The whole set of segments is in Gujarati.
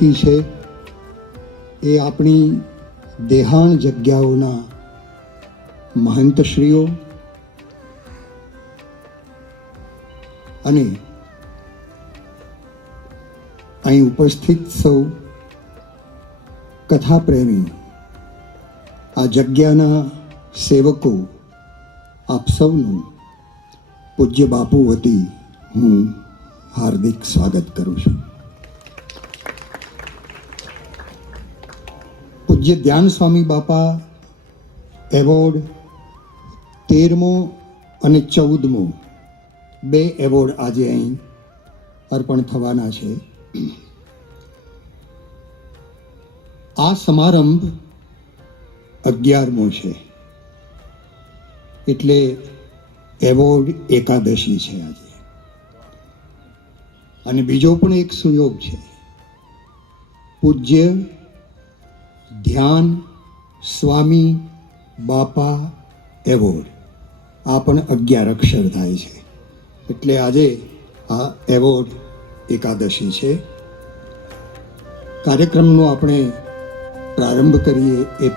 છે એ આપણી દેહાણ જગ્યાઓના મહંતશ્રીઓ અને અહીં ઉપસ્થિત સૌ કથા પ્રેમી, આ જગ્યાના સેવકો, આપ સૌનું પૂજ્ય બાપુ વતી હું હાર્દિક સ્વાગત કરું છું. પૂજ્ય ધ્યાન સ્વામી બાપા એવોર્ડ 13મો અને 14મો બે એવોર્ડ આજે અહીં અર્પણ થવાના છે. આ સમારંભ 11મો છે, એટલે એવોર્ડ એકાદશી છે આજે. અને બીજો પણ એક સુયોગ છે, પૂજ્ય ધ્યાન સ્વામી બાપા એવોર્ડ. આ પણ 11 અક્ષર થાય છે, એટલે આજે આ એવોર્ડ એકાદશી છે. કાર્યક્રમનો આપણે પ્રારંભ કરીએ એ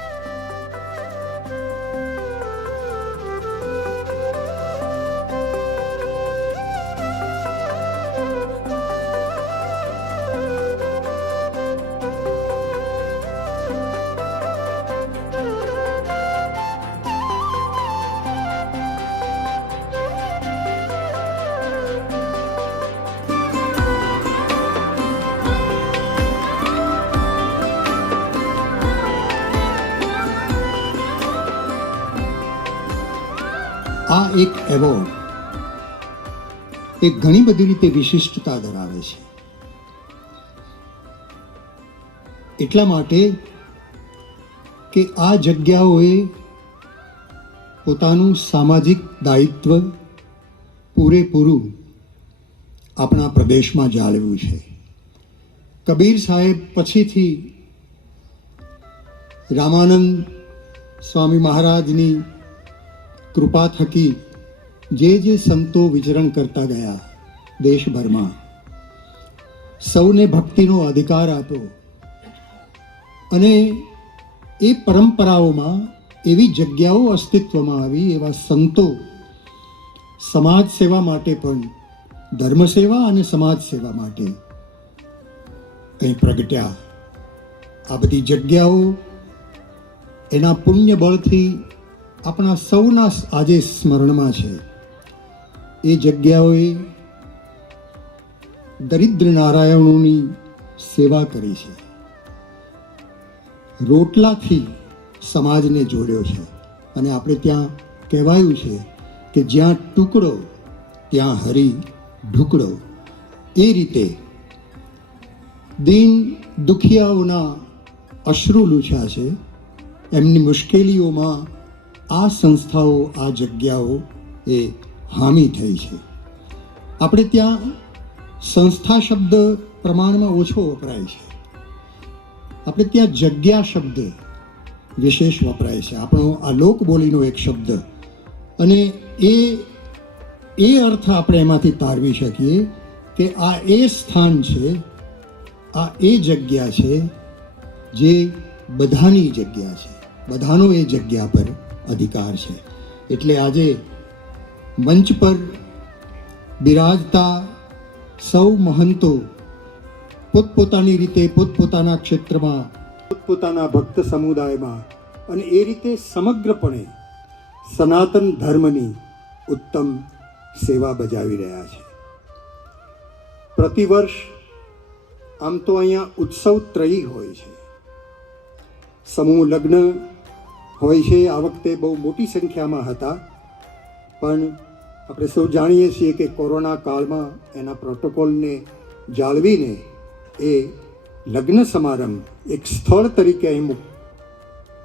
આ એક એવોર્ડ એ ઘણી બધી રીતે વિશિષ્ટતા ધરાવે છે. એટલા માટે કે આ જગ્યાઓએ પોતાનું સામાજિક દાયિત્વ પૂરેપૂરું આપણા પ્રદેશમાં જાળવ્યું છે. કબીર સાહેબ પછીથી રામાનંદ સ્વામી મહારાજની કૃપા થકી જે સંતો વિચરણ કરતા ગયા દેશભરમાં, સૌને ભક્તિનો અધિકાર આપ્યો અને એ પરંપરાઓમાં એવી જગ્યાઓ અસ્તિત્વમાં આવી, એવા સંતો સમાજ સેવા માટે પણ, ધર્મ સેવા અને સમાજ સેવા માટે અહીં પ્રગટ્યા. આ બધી જગ્યાઓ એના પુણ્ય બળથી આપણા સૌના આજે સ્મરણમાં છે. એ જગ્યાઓએ દરિદ્ર નારાયણોની સેવા કરી છે, રોટલાથી સમાજને જોડ્યો છે. અને આપણે ત્યાં કહેવાયું છે કે જ્યાં ટુકડો ત્યાં હરી ઢુકડો. એ રીતે દીન દુખિયાઓના અશ્રુ લૂછ્યા છે. એમની મુશ્કેલીઓમાં આ સંસ્થાઓ, આ જગ્યાઓ એ હામી થઈ છે. આપણે ત્યાં સંસ્થા શબ્દ પ્રમાણમાં ઓછો વપરાય છે, આપણે ત્યાં જગ્યા શબ્દ વિશેષ વપરાય છે. આપણો આ લોકબોલીનો એક શબ્દ, અને એ અર્થ આપણે એમાંથી તારવી શકીએ કે આ એ સ્થાન છે, આ એ જગ્યા છે જે બધાની જગ્યા છે, બધાનો એ જગ્યા પર અધિકાર છે. એટલે આજે મંચ પર બિરાજતા સૌ મહંતો પોતપોતાની રીતે, પોતપોતાના ક્ષેત્રમાં, પોતપોતાના ભક્ત સમુદાયમાં અને એ રીતે સમગ્રપણે સનાતન ધર્મની ઉત્તમ સેવા બજાવી રહ્યા છે. પ્રતિવર્ષ આમ તો અહીંયા ઉત્સવ ત્રયી હોય છે, સમૂહ લગ્ન હોય છે. આ વખતે બહુ મોટી સંખ્યામાં હતા, પણ આપણે સૌ જાણીએ છીએ કે કોરોના કાળમાં એના પ્રોટોકોલને જાળવીને એ લગ્ન સમારંભ એક સ્થળ તરીકે અહીં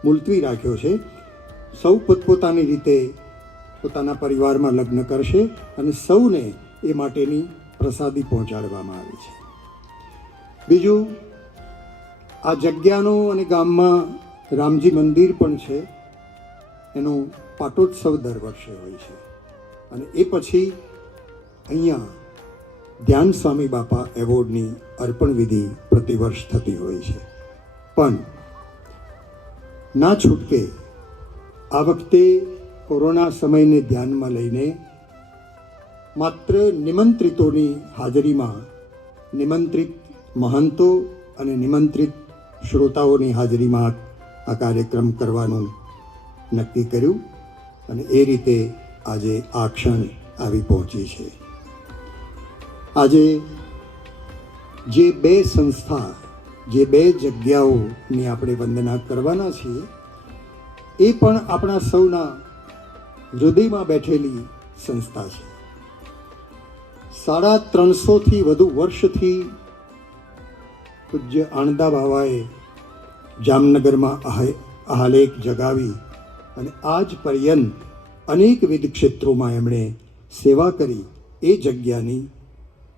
મુલતવી રાખ્યો છે. સૌ પોતપોતાની રીતે પોતાના પરિવારમાં લગ્ન કરશે અને સૌને એ માટેની પ્રસાદી પહોંચાડવામાં આવી છે. બીજું, આ જગ્યાનો અને ગામમાં રામજી મંદિર પણ છે, એનો પાટોત્સવ દર વર્ષે હોય છે. અને એ પછી અહીંયા ધ્યાન સ્વામી બાપા એવોર્ડની અર્પણ વિધિ પ્રતિવર્ષ થતી હોય છે. પણ ના છૂટકે આ વખતે કોરોના સમયને ધ્યાનમાં લઈને માત્ર નિમંત્રિતોની હાજરીમાં નિમંત્રિત મહંતો અને નિમંત્રિત શ્રોતાઓની હાજરીમાં આ કાર્યક્રમ કરવાનું નક્કી કર્યું અને એ રીતે આજે આ ક્ષણ આવી પહોંચી છે. આજે જે બે સંસ્થા, જે બે જગ્યાઓની આપણે વંદના કરવાના છીએ એ પણ આપણા સૌના હૃદયમાં બેઠેલી સંસ્થા છે. 350થી વધુ વર્ષથી પૂજ્ય આણંદા બાવાએ જામનગરમાં આલેખ જગાવી અને આજ પર્યંત અનેકવિધ ક્ષેત્રોમાં એમણે સેવા કરી. એ જગ્યાની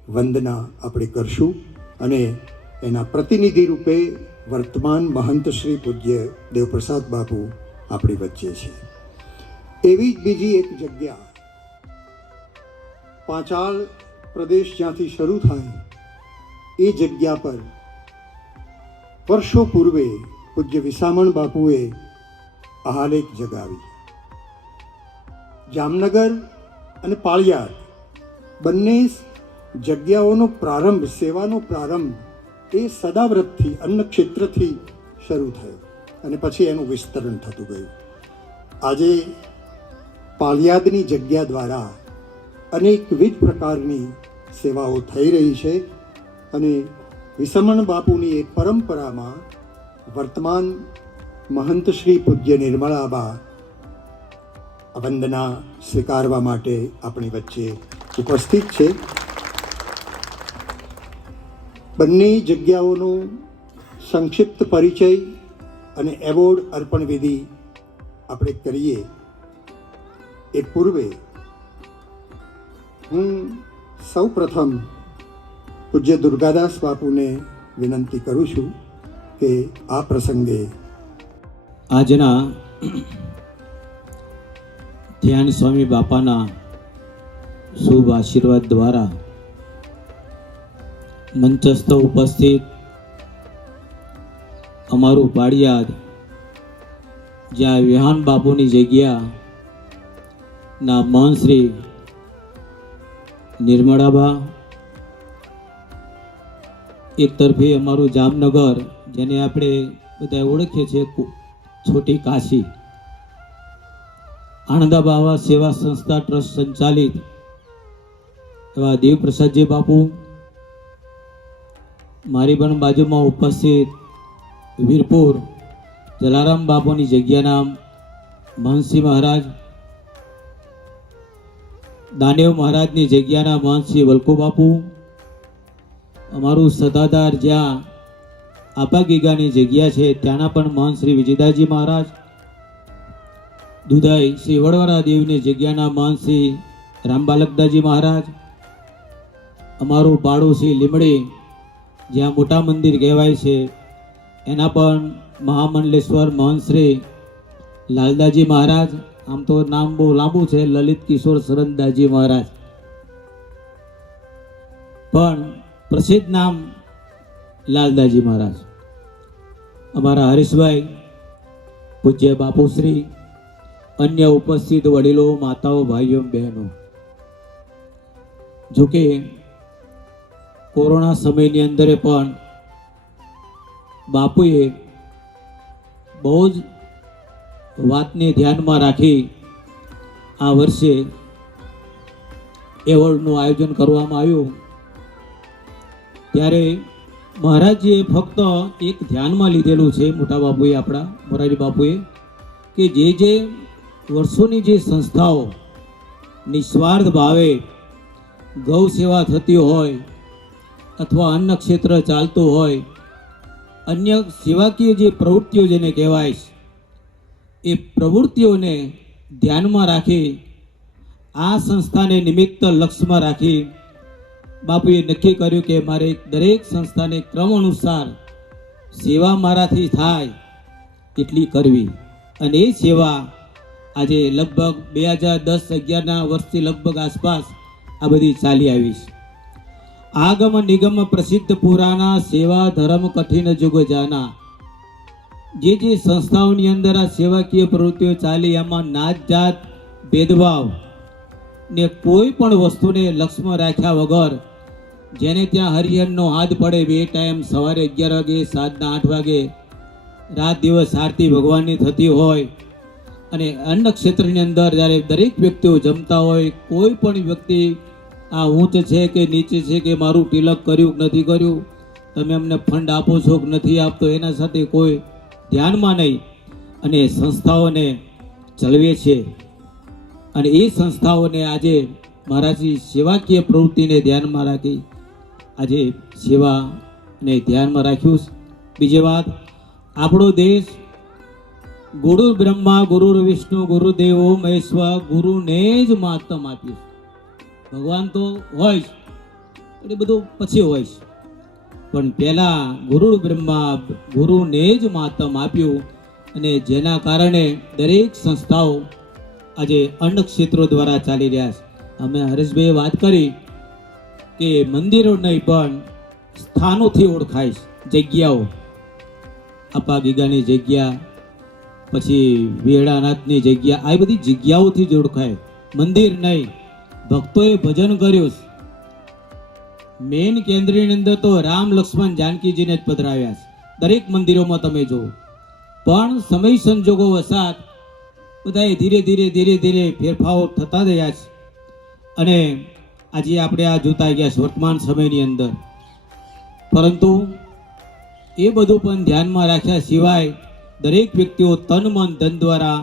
વંદના આપણે કરશું અને એના પ્રતિનિધિ રૂપે વર્તમાન મહંત શ્રી પૂજ્ય દેવપ્રસાદ બાપુ આપણી વચ્ચે છે. એવી જ બીજી એક જગ્યા પાંચાળ પ્રદેશ જ્યાંથી શરૂ થાય એ જગ્યા પર વર્ષો પૂર્વે પૂજ્ય વિસામણ બાપુએ આલેખ જગાવી. જામનગર અને પાળિયાદ બંને જગ્યાઓનો પ્રારંભ, સેવાનો પ્રારંભ એ સદાવ્રતથી, અન્ન ક્ષેત્રથી શરૂ થયો અને પછી એનું વિસ્તરણ થતું ગયું. આજે પાળિયાદની જગ્યા દ્વારા અનેકવિધ પ્રકારની સેવાઓ થઈ રહી છે અને વિસમણ બાપુની એક પરંપરામાં વર્તમાન મહંત શ્રી પૂજ્ય નિર્મળાબા વંદના સ્વીકારવા માટે આપણી વચ્ચે ઉપસ્થિત છે. બંને જગ્યાઓનો સંક્ષિપ્ત પરિચય અને એવોર્ડ અર્પણ વિધિ આપણે કરીએ એ પૂર્વે હું સૌ પ્રથમ પૂજ્ય દુર્ગાદાસ બાપુને વિનંતી કરું છું કે આ પ્રસંગે આજના ધ્યાન સ્વામી બાપાના શુભ આશીર્વાદ દ્વારા મંચસ્થ ઉપસ્થિત અમારું પાળિયાદ, જ્યાં વિહાન બાપુની જગ્યાના મહંત શ્રી નિર્મળાબા, એક તરફી અમારું જામનગર જેને આપણે બધા ઓળખીએ છીએ છોટી કાશી, આણંદા બાવા સેવા સંસ્થા ટ્રસ્ટ સંચાલિત એવા દેવપ્રસાદજી બાપુ, મારી પણ બાજુમાં ઉપસ્થિત વીરપુર જલારામ બાપુની જગ્યાના મહંતસિંહ મહારાજ, દાનેવ મહારાજની જગ્યાના મહંતસિંહ વલ્કુ બાપુ, અમારું સત્તાધાર જ્યાં આપા ગીગાની જગ્યા છે ત્યાંના પણ મહંત શ્રી વિજયદાસજી મહારાજ, દુધાઈ શ્રી વડવરા દેવની જગ્યાના મહંત શ્રી રામબાલકદાસજી મહારાજ, અમારું પાડો શ્રી લીમડી જ્યાં મોટા મંદિર કહેવાય છે એના પણ મહામંડલેશ્વર મહંત શ્રી લાલદાસજી મહારાજ, આમ તો નામ બહુ લાંબુ છે, લલિત કિશોર સરનદાસજી મહારાજ, પણ પ્રસિદ્ધ નામ લાલદાસજી મહારાજ, અમારા હરીશભાઈ, પૂજ્ય બાપુશ્રી, અન્ય ઉપસ્થિત વડીલો, માતાઓ, ભાઈઓ, બહેનો. જોકે કોરોના સમયની અંદર પણ બાપુએ બહુ જ વાતને ધ્યાનમાં રાખી આ વર્ષે એવોર્ડનું આયોજન કરવામાં આવ્યું. ત્યારે મહારાજજીએ ફક્ત એક ધ્યાનમાં લીધેલું છે, મોટા બાપુએ, આપણા મોરારી બાપુએ, કે જે વર્ષોની જે સંસ્થાઓ નિસ્વાર્થ ભાવે ગૌ સેવા થતી હોય અથવા અન્ન ક્ષેત્ર ચાલતું હોય, અન્ય સેવાકીય જે પ્રવૃત્તિઓ જેને કહેવાય છે એ પ્રવૃત્તિઓને ધ્યાનમાં રાખી આ સંસ્થાને નિમિત્ત લક્ષ્યમાં રાખી બાપુએ નક્કી કર્યું કે મારે દરેક સંસ્થાને ક્રમ અનુસાર સેવા મારાથી થાય એટલી કરવી. અને એ સેવા આજે લગભગ 2010-11ના વર્ષથી લગભગ આસપાસ આ બધી ચાલી આવી છે. આગમ નિગમ પ્રસિદ્ધ પુરાના સેવા ધર્મ કઠિન જુગ જાના. જે સંસ્થાઓની અંદર આ સેવાકીય પ્રવૃત્તિઓ ચાલી એમાં નાત જાત ભેદભાવ ને કોઈ પણ વસ્તુને લક્ષ્યમાં રાખ્યા વગર જેને ત્યાં હરિહરનો હાથ પડે બે ટાઈમ સવારે 11 વાગે, સાંજના 8 વાગે, રાત દિવસ આરતી ભગવાનની થતી હોય અને અન્ન ક્ષેત્રની અંદર જ્યારે દરેક વ્યક્તિઓ જમતા હોય, કોઈ પણ વ્યક્તિ આ ઊંચ છે કે નીચે છે કે મારું તિલક કર્યું કે નથી કર્યું, તમે અમને ફંડ આપો છો કે નથી આપતો, એના સાથે કોઈ ધ્યાનમાં નહીં અને સંસ્થાઓને ચલાવે છે. અને એ સંસ્થાઓને આજે મહારાજની સેવાકીય પ્રવૃત્તિને ધ્યાનમાં રાખી આજે સેવાને ધ્યાનમાં રાખ્યું. બીજી વાત, આપણો દેશ ગુરુ બ્રહ્મા ગુરુ વિષ્ણુ ગુરુદેવો મહેશ્વર, ગુરુને જ મહત્તમ આપ્યું. ભગવાન તો હોય જ, એ બધું પછી હોય છે, પણ પહેલા ગુરુ બ્રહ્મા ગુરુને જ મહત્તમ આપ્યું. અને જેના કારણે દરેક સંસ્થાઓ આજે અન્ન ક્ષેત્રો દ્વારા ચાલી રહ્યા છે. અમે હરેશભાઈએ વાત કરી કે મંદિરો નહીં પણ સ્થાનોથી ઓળખાય છે, જગ્યાઓ, આપા ગીગાની જગ્યા, પછી વેળાનાથની જગ્યા, આ બધી જગ્યાઓથી જ ઓળખાય, મંદિર નહીં. ભક્તોએ ભજન કર્યું. મેન કેન્દ્રની અંદર તો રામ લક્ષ્મણ જાનકીજીને જ પધરાવ્યા છે, દરેક મંદિરોમાં તમે જુઓ. પણ સમય સંજોગો વસાત બધાએ ધીરે ધીરે ફેરફારો થતા રહ્યા છે અને આજે આપણે આ જોતા ગયા છે વર્તમાન સમયની અંદર. પરંતુ એ બધું પણ ધ્યાનમાં રાખ્યા સિવાય દરેક વ્યક્તિઓ તન મન ધન દ્વારા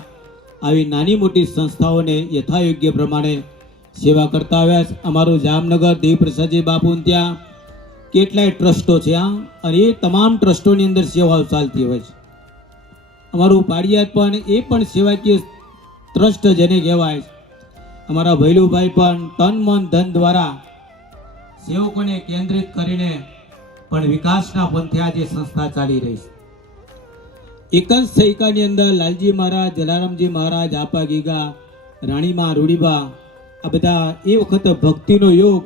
આવી નાની મોટી સંસ્થાઓને યથાયોગ્ય પ્રમાણે સેવા કરતા આવ્યા છે. અમારું જામનગર દેવપ્રસાદજી બાપુ ત્યાં કેટલાય ટ્રસ્ટો છે અને એ તમામ ટ્રસ્ટોની અંદર સેવાઓ ચાલતી હોય છે. અમારું પાડિયાદ પણ એ પણ સેવાકીય ટ્રસ્ટ જેને કહેવાય છે. અમારા ભૈલુભાઈ પણ તન મન ધન દ્વારા સેવકોને કેન્દ્રિત કરીને પણ વિકાસના પંથે આજે સંસ્થા ચાલી રહી છે. એક જ સૈકાની અંદર લાલજી મહારાજ, જલારામજી મહારાજ, આપા ગીગા, રાણીમા, રૂડીબા, આ બધા એ વખત ભક્તિનો યોગ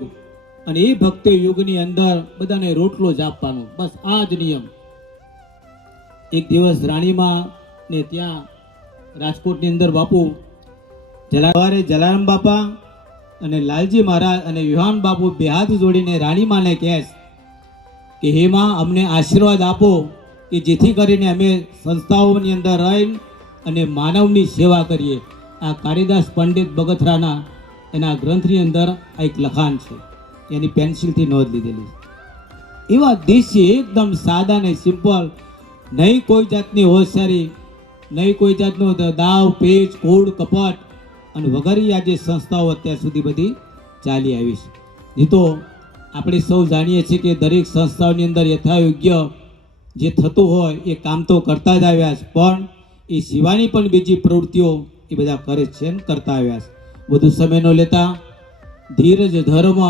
અને એ ભક્તિ યુગની અંદર બધાને રોટલો જ આપવાનો, બસ આ જ નિયમ. એક દિવસ રાણીમા ને ત્યાં રાજકોટની અંદર બાપુ સવારે જલારામ બાપા અને લાલજી મહારાજ અને વિહાન બાપુ બે હાથ જોડીને રાણીમાને કહે કે હે માં, અમને આશીર્વાદ આપો કે જેથી કરીને અમે સંસ્થાઓની અંદર રહીને અને માનવની સેવા કરીએ. આ કાળીદાસ પંડિત બગથરાના એના ગ્રંથની અંદર આ એક લખાણ છે, એની પેન્સિલથી નોંધ લીધેલી. એવા દેશી એકદમ સાદા ને સિમ્પલ, નહીં કોઈ જાતની હોશિયારી, નહીં કોઈ જાતનો દાવ પેચ કોડ કપટ અને વગેરે આજે સંસ્થાઓ અત્યાર સુધી બધી ચાલી આવી છે. નહીં તો આપણે સૌ જાણીએ છીએ કે દરેક સંસ્થાઓની અંદર યથાયોગ્ય જે થતું હોય એ કામ તો કરતા જ આવ્યા છે, પણ એ સિવાયની પણ બીજી પ્રવૃત્તિઓ એ બધા કરે છે ને કરતા આવ્યા છે. વધુ સમય ન લેતા ધીરજ ધર્મ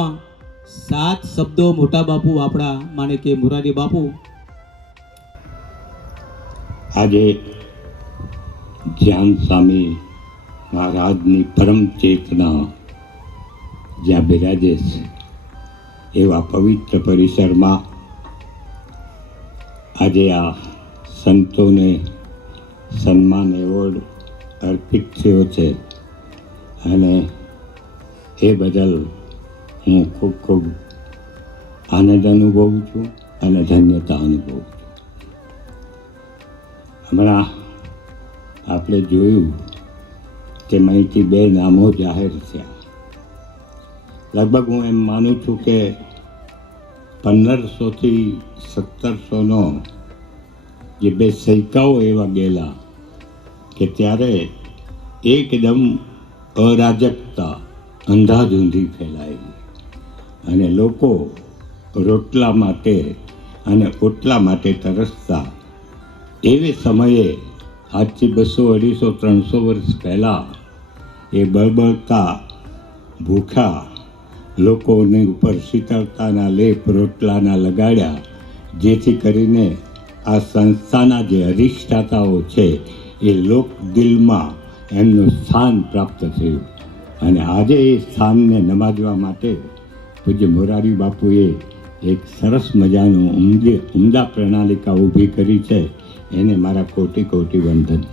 7 શબ્દો મોટા બાપુ આપણા માણેકે મુરારી બાપુ આજે જ્ઞાન સ્વામી મહારાજની પરમ ચેતના જ્યાં બિરાજે છે એવા પવિત્ર પરિસરમાં આજે આ સંતોને સન્માન એવોર્ડ અર્પિત થયો છે અને એ બદલ હું ખૂબ ખૂબ આનંદ અનુભવું છું અને ધન્યતા અનુભવું છું. હમણાં આપણે જોયું કે અહીંથી 2 નામો જાહેર થયા. લગભગ હું એમ માનું છું કે 1500 થી 1700નો જે 2 સૈકાઓ એવા ગયેલા કે ત્યારે એકદમ અરાજકતા અંધાધૂંધી ફેલાયેલી અને લોકો રોટલા માટે અને ઓટલા માટે તરસતા. એવે સમયે આજથી 200, 250, 300 વર્ષ પહેલાં એ બળબળતા ભૂખ્યા લોકોની ઉપર શીતળતાના લેપ રોટલાના લગાડ્યા, જેથી કરીને આ સંસ્થાના જે અધિષ્ઠાતાઓ છે એ લોક દિલમાં એમનું સ્થાન પ્રાપ્ત થયું. અને આજે એ સ્થાનને નમાજવા માટે પૂજ્ય મોરારી બાપુએ એક સરસ મજાનું ઉમદા પ્રણાલિકા ઊભી કરી છે, એને મારા કોટી કોટી વંદન.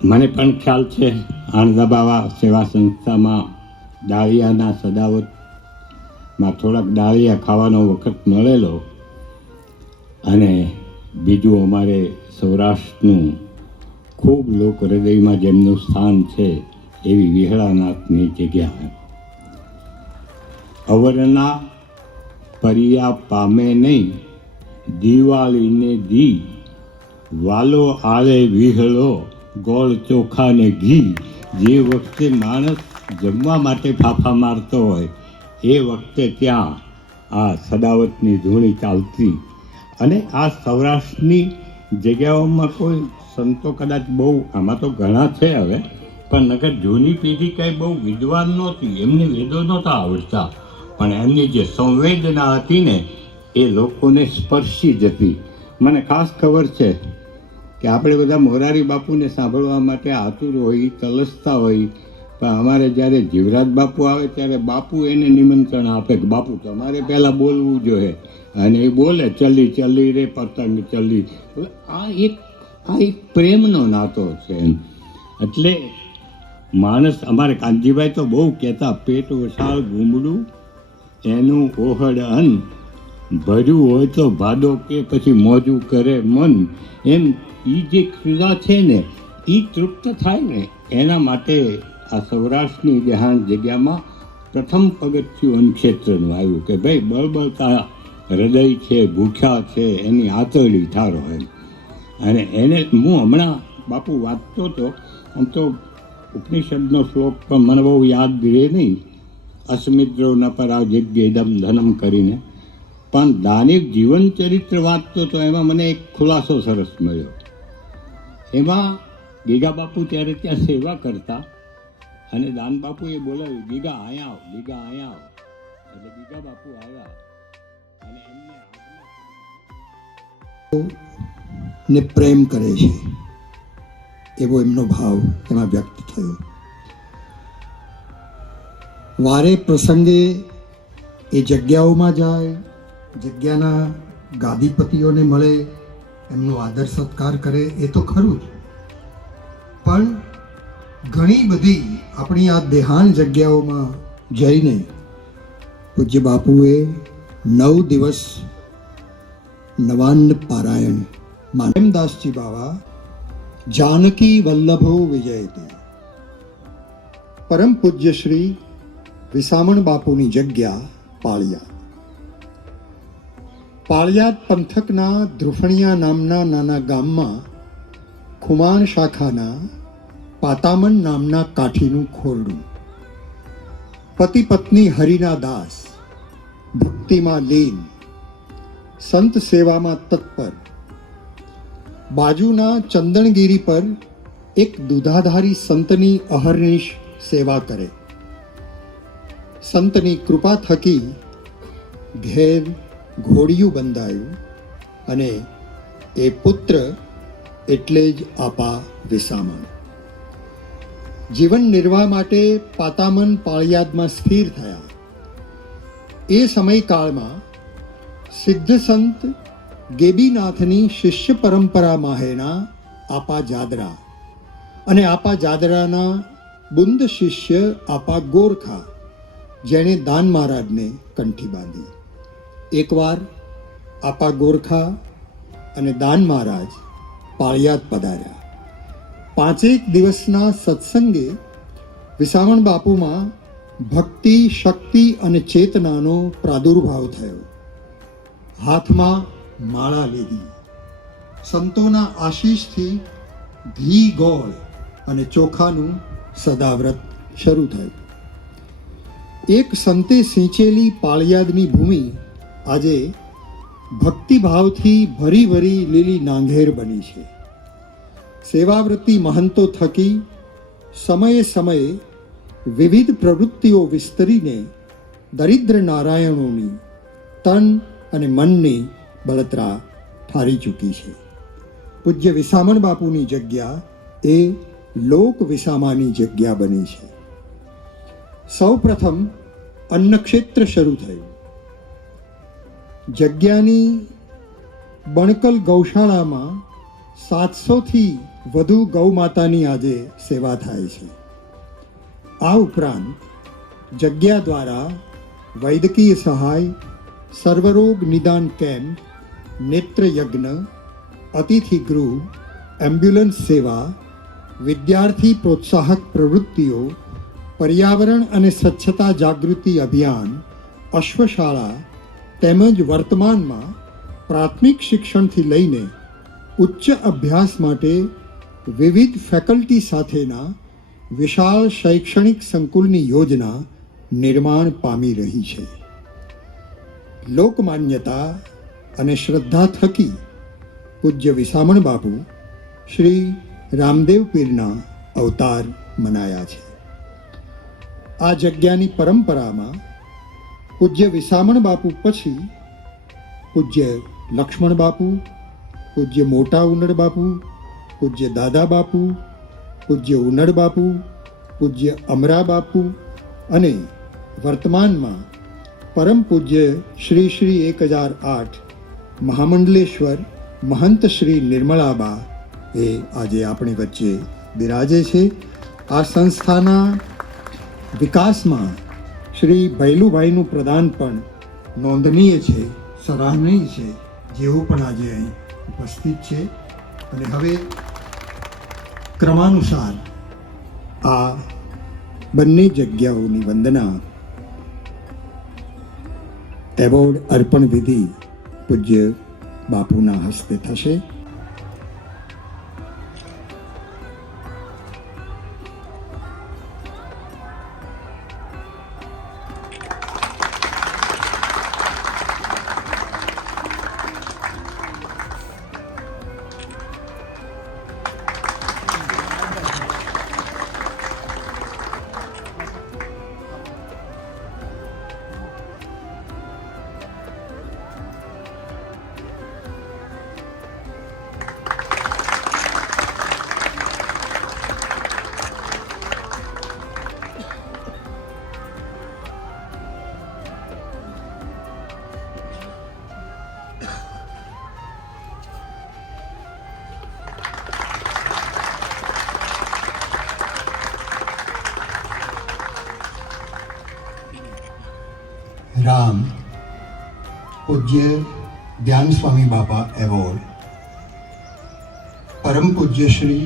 મને પણ ખ્યાલ છે, આણંદાબાવા સેવા સંસ્થામાં ડાળિયાના સદાવતમાં થોડાક ડાળિયા ખાવાનો વખત મળેલો, અને બીજું અમારે સૌરાષ્ટ્રનું ખૂબ લોક હૃદયમાં જેમનું સ્થાન છે એવી વિહળાનાથની જગ્યા. અવરના પરિયા પામે નહીં, દિવાળીને દી, વાલો આળે વિહળો, ગોળ ચોખા ને ઘી. જે વખતે માણસ જમવા માટે ફાફા મારતો હોય એ વખતે ત્યાં આ સદાવતની ધૂણી ચાલતી. અને આ સૌરાષ્ટ્રની જગ્યાઓમાં કોઈ સંતો કદાચ બહુ, આમાં તો ઘણા છે હવે, પણ નકર જૂની પેઢી કંઈ બહુ વિદ્વાન નહોતી, એમને વેદો નહોતા આવડતા, પણ એમની જે સંવેદના હતી ને એ લોકોને સ્પર્શી જતી. મને ખાસ ખબર છે કે આપણે બધા મોરારી બાપુને સાંભળવા માટે આતુર હોય, તલસતા હોય, પણ અમારે જ્યારે જીવરાજ બાપુ આવે ત્યારે બાપુ એને નિમંત્રણ આપે કે બાપુ તમારે પહેલાં બોલવું જોઈએ, અને એ બોલે ચલી ચલી રે પતંગ ચલી. આ એક પ્રેમનો નાતો છે એમ. એટલે માણસ, અમારે કાનજીભાઈ તો બહુ કહેતા, પેટ વસાળ ગુમડું એનું ઓહડ અન્ન, ભર્યું હોય તો ભાડો કે પછી મોજું કરે મન. એમ એ જે ક્રિયા છે ને એ તૃપ્ત થાય ને એના માટે આ સૌરાષ્ટ્રની દેહાણ જગ્યામાં પ્રથમ પગથિયું અન્નક્ષેત્રનું આવ્યું કે ભાઈ બળબળતા હૃદય છે, ભૂખ્યા છે, એની આતરડી ઠારો એમ. અને એને હું હમણાં બાપુ વાંચતો હતો, આમ તો ઉપનિષદનો શ્લોક પણ મને બહુ યાદ રહે નહીં, અસ્મિદ્રો ન પરા જગ્યેદમ ધનમ કરીને, પણ દાનિક જીવન ચરિત્ર વાંચતો તો એમાં મને એક ખુલાસો સરસ મળ્યો. એમાં ગીગા બાપુ ત્યારે ત્યાં સેવા કરતા, અને દાન બાપુએ બોલાવ્યું, ગીગા અહીંયા આવ, ગીગા અહીંયા આવ. એટલે ગીગા બાપુ આવ્યા અને એમને ને પ્રેમ કરે છે એવો એમનો ભાવ એમાં વ્યક્ત થયો. વારે પ્રસંગે એ જગ્યાઓમાં જાય, જગ્યાના ગાદીપતિઓને મળે, એમનો આદર સત્કાર કરે, એ તો ખરું જ, પણ ઘણી બધી આપણી આ દેહાણ જગ્યાઓમાં જઈને પૂજ્ય બાપુએ 9 દિવસ નવાન્ન પારાયણ. માનમદાસજી બાવા જાનકી વલ્લભો વિજયતે, પરમ પૂજ્ય શ્રી વિસામણ બાપુની જગ્યા પાળિયાદ. પાળિયાદ પંથકના ધ્રુફણિયા નામના નાના ગામમાં ખુમાણ શાખાના પાતામન નામના કાઠીનું ખોરડું. પતિ પત્ની હરિના દાસ, ભક્તિમાં લીન, સંત સેવામાં તત્પર. બાજુના ચંદણગીરી પર એક દુધાધારી સંતની અહર્નિશ સેવા કરે. સંતની કૃપા થકી ઘેર ઘોડિયું બંધાયું, અને એ પુત્ર એટલે જ આપા વિસામણ. જીવન નિર્વાહ માટે પાતામન પાળિયાદમાં સ્થિર થયા. એ સમયકાળમાં સિદ્ધ સંત ગેબીનાથની શિષ્ય પરંપરા માહેના આપા જાદરા અને આપા જાદરાના બુંદ શિષ્ય આપા ગોરખા, જેણે દાન મહારાજને કંઠી બાંધી. એકવાર આપા ગોરખા અને દાન મહારાજ પાળિયાદ પધાર્યા. 5 દિવસના સત્સંગે વિસામણ બાપુમાં ભક્તિ, શક્તિ અને ચેતનાનો પ્રાદુર્ભાવ થયો. હાથમાં માળા લીધી. સંતોના આશીષથી ઘી, ગોળ અને ચોખાનું સદાવ્રત શરૂ થયું. એક સંતે સિંચેલી પાળિયાદની ભૂમિ આજે ભક્તિભાવથી ભરી ભરી લીલી નાંઘેર બની છે. સેવાવૃત્તિ મહંતો થકી સમયે સમયે વિવિધ પ્રવૃત્તિઓ વિસ્તરીને દરિદ્ર નારાયણોની તન અને મનની બળતરા ઠારી ચૂકી છે. પૂજ્ય વિસામણ બાપુની જગ્યા એ લોક વિસામાની જગ્યા બની છે. સૌ પ્રથમ અન્નક્ષેત્ર શરૂ થયું. જગ્યાની બણકલ ગૌશાળામાં 700થી વધુ ગૌમાતાની આજે સેવા થાય છે. આ ઉપરાંત જગ્યા દ્વારા વૈદ્યકીય સહાય, સર્વરોગ નિદાન કેમ્પ, નેત્ર યજ્ઞ, અતિથિ ગૃહ, એમ્બ્યુલન્સ સેવા, વિદ્યાર્થી પ્રોત્સાહક પ્રવૃત્તિઓ, પર્યાવરણ અને સ્વચ્છતા જાગૃતિ અભિયાન, અશ્વશાળા તેમજ વર્તમાનમાં પ્રાથમિક શિક્ષણથી લઈને ઉચ્ચ અભ્યાસ માટે વિવિધ ફેકલ્ટી સાથેના વિશાળ શૈક્ષણિક સંકુલની યોજના નિર્માણ પામી રહી છે. લોકમાન્યતા અને શ્રદ્ધા થકી પૂજ્ય વિસામણ બાપુ શ્રી રામદેવ પીરના અવતાર મનાયા છે. આ જગ્યાની પરંપરામાં પૂજ્ય વિસામણ બાપુ પછી પૂજ્ય લક્ષ્મણ બાપુ, પૂજ્ય મોટા ઉનડ બાપુ, પૂજ્ય દાદા બાપુ, પૂજ્ય ઉનડ બાપુ, પૂજ્ય અમરા બાપુ અને વર્તમાનમાં પરમ પૂજ્ય શ્રી શ્રી 1008 મહામંડલેશ્વર મહંત શ્રી નિર્મળાબા એ આજે આપણી વચ્ચે બિરાજે છે. આ સંસ્થાના વિકાસમાં શ્રી ભૈલુભાઈનું પ્રદાન પણ નોંધનીય છે, સરાહનીય છે, જેઓ પણ આજે અહીં ઉપસ્થિત છે. અને હવે ક્રમાનુસાર આ બંને જગ્યાઓની વંદના એવોર્ડ અર્પણ વિધિ પૂજ્ય બાપુના હસ્તે થશે. રામ પૂજ્ય ધ્યાન સ્વામી બાપા એવોર્ડ પરમ પૂજ્ય શ્રી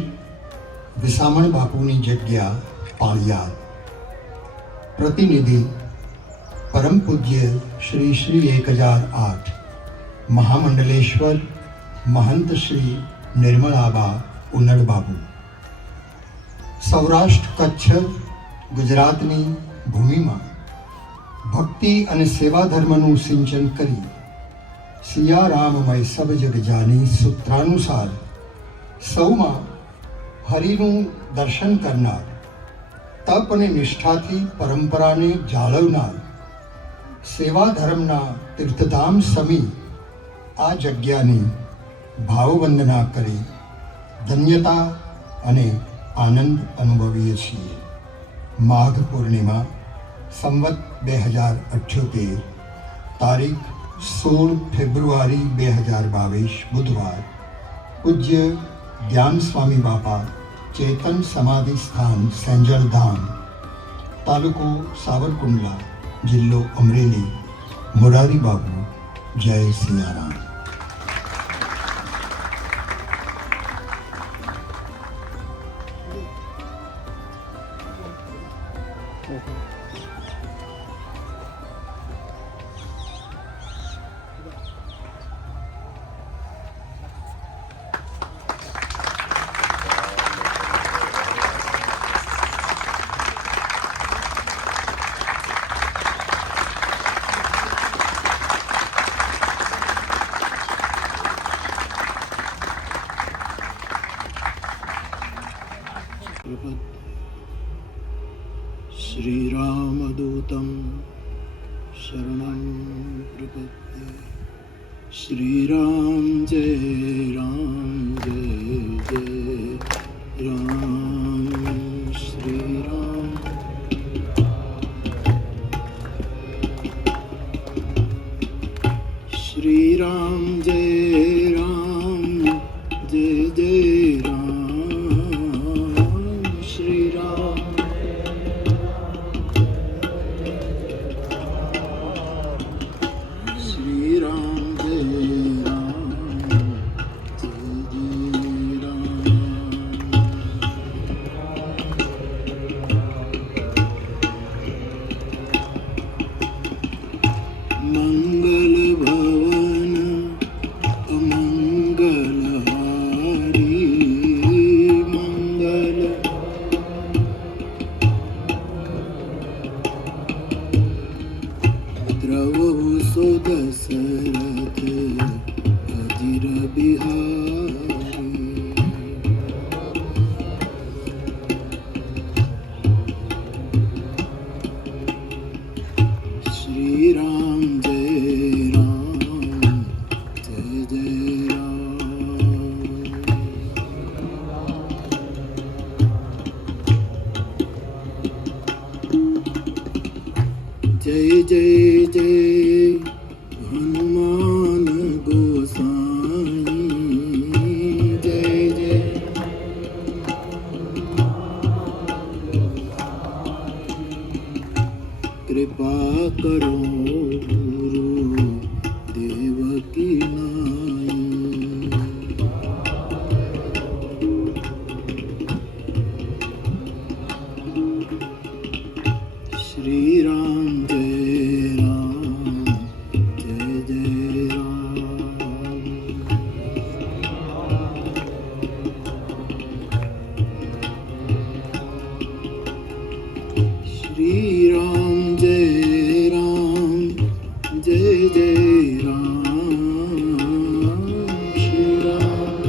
વિસામણ બાપુની જગ્યા પાળિયાદ, પ્રતિનિધિ પરમ પૂજ્ય શ્રી શ્રી 1008 મહામંડલેશ્વર મહંત શ્રી નિર્મળાબા ઉનડ બાપુ. સૌરાષ્ટ્ર કચ્છ ગુજરાતની ભૂમિમાં ભક્તિ અને સેવા ધર્મનું સિંચન કરી સિયારામમય સબ જગ જાની સૂત્રાનુસાર સૌમાં હરિનું દર્શન કરનાર, તપ અને નિષ્ઠાથી પરંપરાને જાળવનાર, સેવા ધર્મના તીર્થધામ સમી આ જગ્યાની ભાવવંદના કરી ધન્યતા અને આનંદ અનુભવીએ છીએ. માઘ પૂર્ણિમા સંવત 2078 તારીખ 16 ફેબ્રુઆરી 2022 બુધવાર પૂજ્ય ધ્યાન સ્વામી બાપા ચેતન સમાધિ સ્થાન સેંજળ ધામ, તાલુકો સાવરકુંડલા, જિલ્લો અમરેલી. મોરારી બાપુ. જય સિયારામ. श्रीरामदूतं शरणं प्रपद्ये. श्रीराम जय राम, श्रीराम. શ્રી રામ જય રામ જય જય રામ શ્રી રામ શ્રી રામ જય રામ જય જય રામ મંગલ ભવન અમંગલહારી મંગલ દ્રવહુ સો દશરથ અજીર બિહારી શ્રી રામ જય રામ જય જય રામ જય જય જય હનુમાન ગોસાઈ જય જય કૃપા કરો ગુરુ દેવકી નાઈ શ્રી રામ જય રામ જય જય રામ શ્રી રામ જય રામ જય જય રામ શ્રી રામ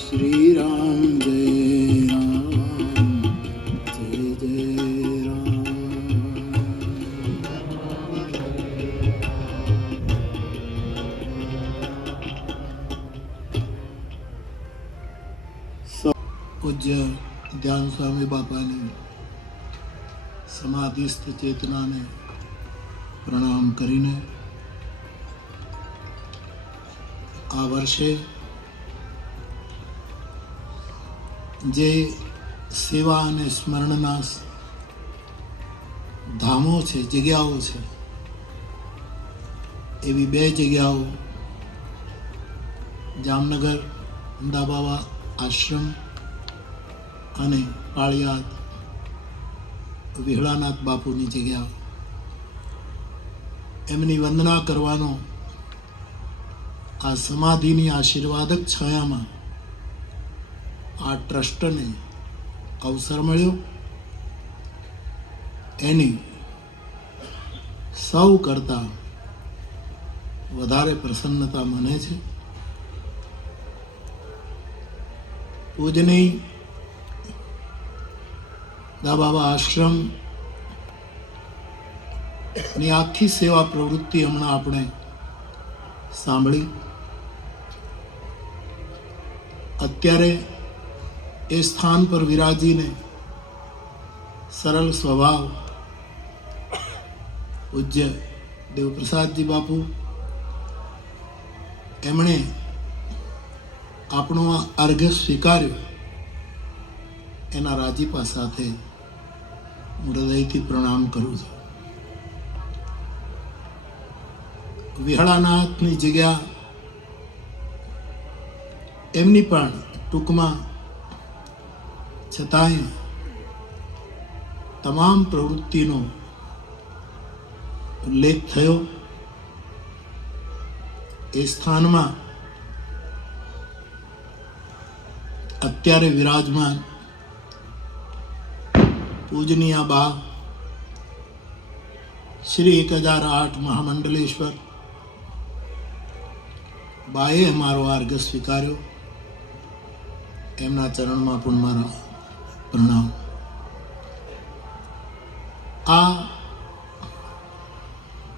શ્રી રામ જય રામ જય જય રામ પૂજ્ય ધ્યાન સ્વામી બાપાની સમાધિસ્થ ચેતનાને પ્રણામ કરીને આ વર્ષે જે સેવા અને સ્મરણના ધામો છે, જગ્યાઓ છે, એવી બે જગ્યાઓ જામનગર અંદાબાવા આશ્રમ અને પાળિયાદ વિહળાનાથ બાપુની જગ્યા, એમની વંદના કરવાનો આ સમાધિની આશીર્વાદક છાયામાં આ ટ્રસ્ટને અવસર મળ્યો. એની સૌ કરતાં વધારે પ્રસન્નતા મને છે. પૂજની દાબાબા આશ્રમ ની આખી સેવા પ્રવૃત્તિ હમણાં આપણે સાંભળી. અત્યારે એ સ્થાન પર વિરાજીને સરળ સ્વભાવ પૂજ્ય દેવપ્રસાદજી બાપુ એમણે આપણો આ અર્ઘ્ય સ્વીકાર્યો. એના રાજીપા સાથે હું હૃદયથી પ્રણામ કરું છું. વિહળાનાથની જગ્યા એમની પણ ટૂંકમાં છતાંય તમામ પ્રવૃત્તિનો ઉલ્લેખ થયો. એ સ્થાનમાં અત્યારે વિરાજમાન પૂજનીય બા શ્રી 1008 મહામંડલેશ્વર બાએ મારો અર્ઘ્ય સ્વીકાર્યો. એમના ચરણમાં પણ મારા પ્રણામ. આ